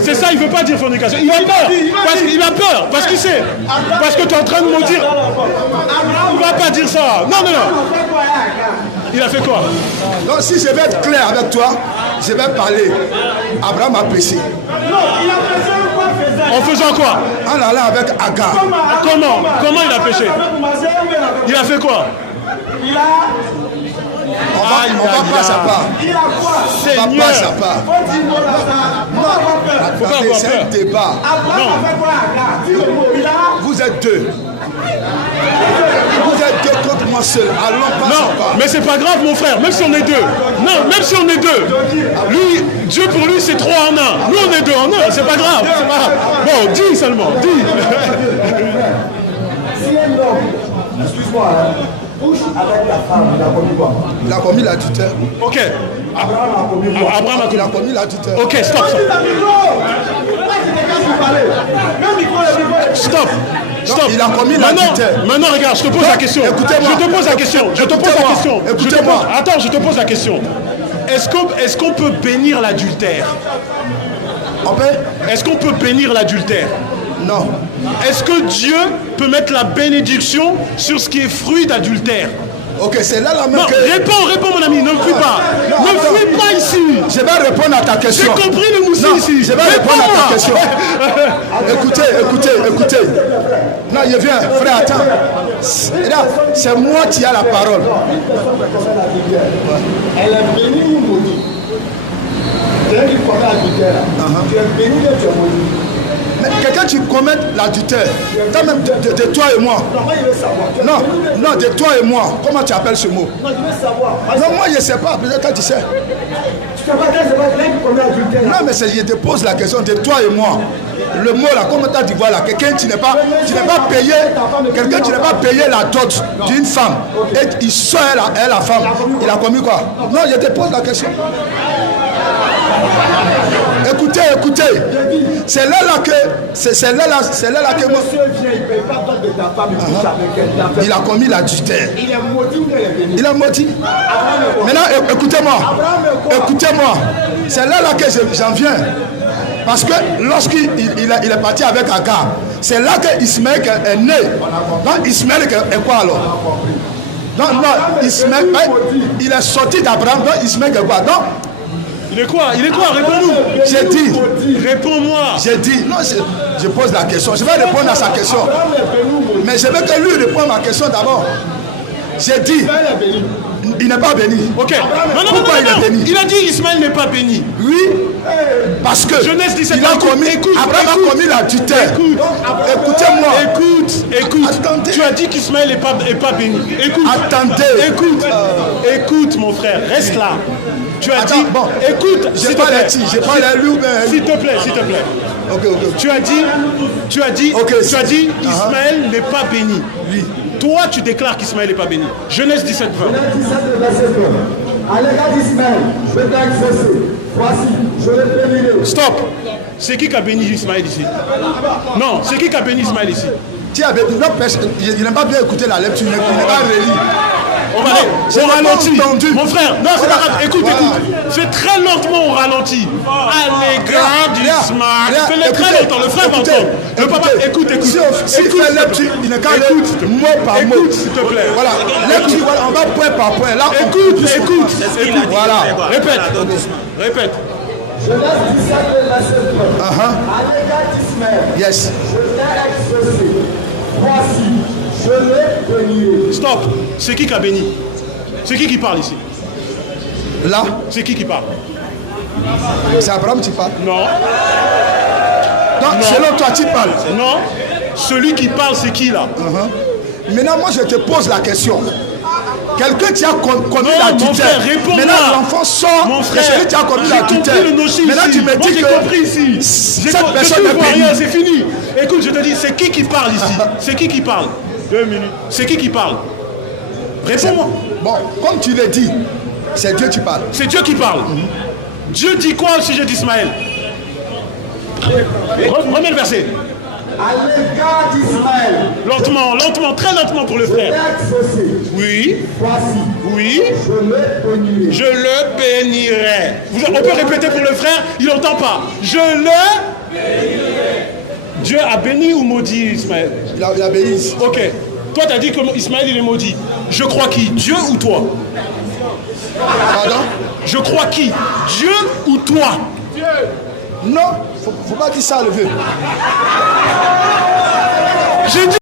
c'est ça, il ne veut pas dire fornication. Il a peur, parce qu'il sait. Parce que tu es en train de me dire. Il ne va pas dire ça. Non. Il a fait quoi? Donc si je vais être clair avec toi, je vais parler. Abraham a péché. Non, il a péché quoi? En faisant quoi? En allant avec Agar. Comment il a péché? Il a fait quoi? On va pas sa part. Il a quoi? On va pas sa part. Attendez, c'est un débat. Vous êtes deux. Vous êtes deux contre moi seul. Allons pas sa part. Mais c'est pas grave, mon frère, même si on est deux. Non, même si on est deux. Lui, Dieu pour lui, c'est 3 en 1. Nous, on est 2 en 1. C'est pas grave. Bon, dis seulement. Dis. Si un homme, excuse-moi, couche avec la femme, il a commis quoi? Il a commis l'adultère. Ok. Abraham a commis quoi? Il a commis l'adultère. Ok, stop. Stop. Il a commis l'adultère. Maintenant, regarde, je te pose la question. Écoutez-moi. Je te pose la question. Écoutez-moi. Attends, je te pose la question. Est-ce qu'on peut bénir l'adultère? Est-ce qu'on peut bénir l'adultère? Non. Est-ce que Dieu peut mettre la bénédiction sur ce qui est fruit d'adultère? Ok, c'est là la même Non, réponds mon ami, ne fuis pas. Ne fuis pas ici. Je vais répondre à ta question. J'ai compris le moussi ici. Je vais répondre à ta question. Écoutez. Non, je viens, frère, attends. C'est moi qui ai la parole. Elle est bénie ou maudite? Quelqu'un qui commet l'adultère, tu es béni ou tu es maudit? Mais quelqu'un qui commet l'adultère, même de toi et moi. Non, moi je veux savoir. Non, de toi et moi. Comment tu appelles ce mot? Non, je veux savoir. Non, moi je ne sais pas. Peut-être que tu sais. Tu ne sais pas quelqu'un qui commet l'adultère. Non, mais je te pose la question de toi et moi. Le mot là, comment tu as dit voilà, quelqu'un qui n'est pas payé, quelqu'un qui n'a pas payé la dot d'une femme et il sort elle la femme, il a commis quoi? Non, je te pose la question. Écoutez, c'est là que moi. Il a commis l'adultère. Il est maudit ou il est béni? Il est maudit. Maintenant, écoutez-moi. C'est là que j'en viens. Parce que lorsqu'il est parti avec Agar, c'est là que Ismaël est né. Donc Ismaël est quoi alors? Non, Ismaël, il est sorti d'Abraham, donc Ismaël est quoi? Donc, il est quoi? Réponds-nous. J'ai dit. Réponds-moi. J'ai dit. Non, je pose la question. Je vais répondre à sa question. Mais je veux que lui réponde à ma question d'abord. J'ai dit. Il n'est pas béni. Ok. Pourquoi il est béni? Il a dit Ismaël n'est pas béni. Oui. Parce que Genèse 17, Abraham a commis l'adultère. Écoutez-moi. Écoute. Attendez. Tu as dit qu'Ismaël n'est pas béni. Écoute. Attendez. Écoute, mon frère. Reste là. Tu as dit. Bon. Écoute. J'ai pas les loups. S'il te plaît. Ok. Tu as dit Ismaël n'est pas béni. Oui. Toi, tu déclares qu'Ismaël n'est pas béni. Genèse 17, 20. Genèse 17, verset 20. À l'égard d'Ismaël, je t'ai exaucé. Voici, je le bénirai. Stop. C'est qui a béni Ismaël ici? Non, c'est qui a béni Ismaël ici? Il n'a pas bien écouté la lecture, il n'est pas relire. On ralentit. Mon frère, non, c'est pas grave. Écoute. C'est très lentement on ralentit. À l'égard d'Ismaël. Fais-le très longtemps. Le frère m'entend. Le papa, écoute. Si il fait lecture, il n'est qu'à lire mot par mot. Écoute, s'il te plaît. Voilà. Lecture, on va point par point. Là, écoute. Voilà. Répète. Genèse 17, verset 20. À l'égard d'Ismaël, yes. je t'ai exaucé. Voici, je le bénirai. Stop. C'est qui a béni? C'est qui parle ici? Là. C'est qui parle? C'est Abraham qui parle? Non. Donc, selon toi, tu parles? Non. Celui qui parle, c'est qui là? Maintenant, moi, je te pose la question. Quelqu'un qui a commis l'adultère. Maintenant, l'enfant sort. Mon frère, celui qui a commis l'adultère. Maintenant, tu me dis j'ai compris ici. Cette personne n'est pas rien, c'est fini. Écoute, je te dis, c'est qui parle ici? C'est qui parle? 2 minutes. C'est qui parle? Réponds-moi. Bon, comme tu l'as dit, c'est Dieu qui parle. C'est Dieu qui parle. Dieu dit quoi au sujet d'Ismaël? Remets le verset. À l'égard d'Ismaël. Lentement, très lentement pour le frère. Oui. Voici. Oui. Je le bénirai. On peut répéter pour le frère, il n'entend pas. Je le bénirai. Dieu a béni ou maudit Ismaël? Il a béni. Ok. Toi, tu as dit que Ismaël, il est maudit. Je crois qui? Dieu ou toi? Pardon? Je crois qui? Dieu ou toi? Dieu. Non, faut pas dire ça le vieux. J'ai dit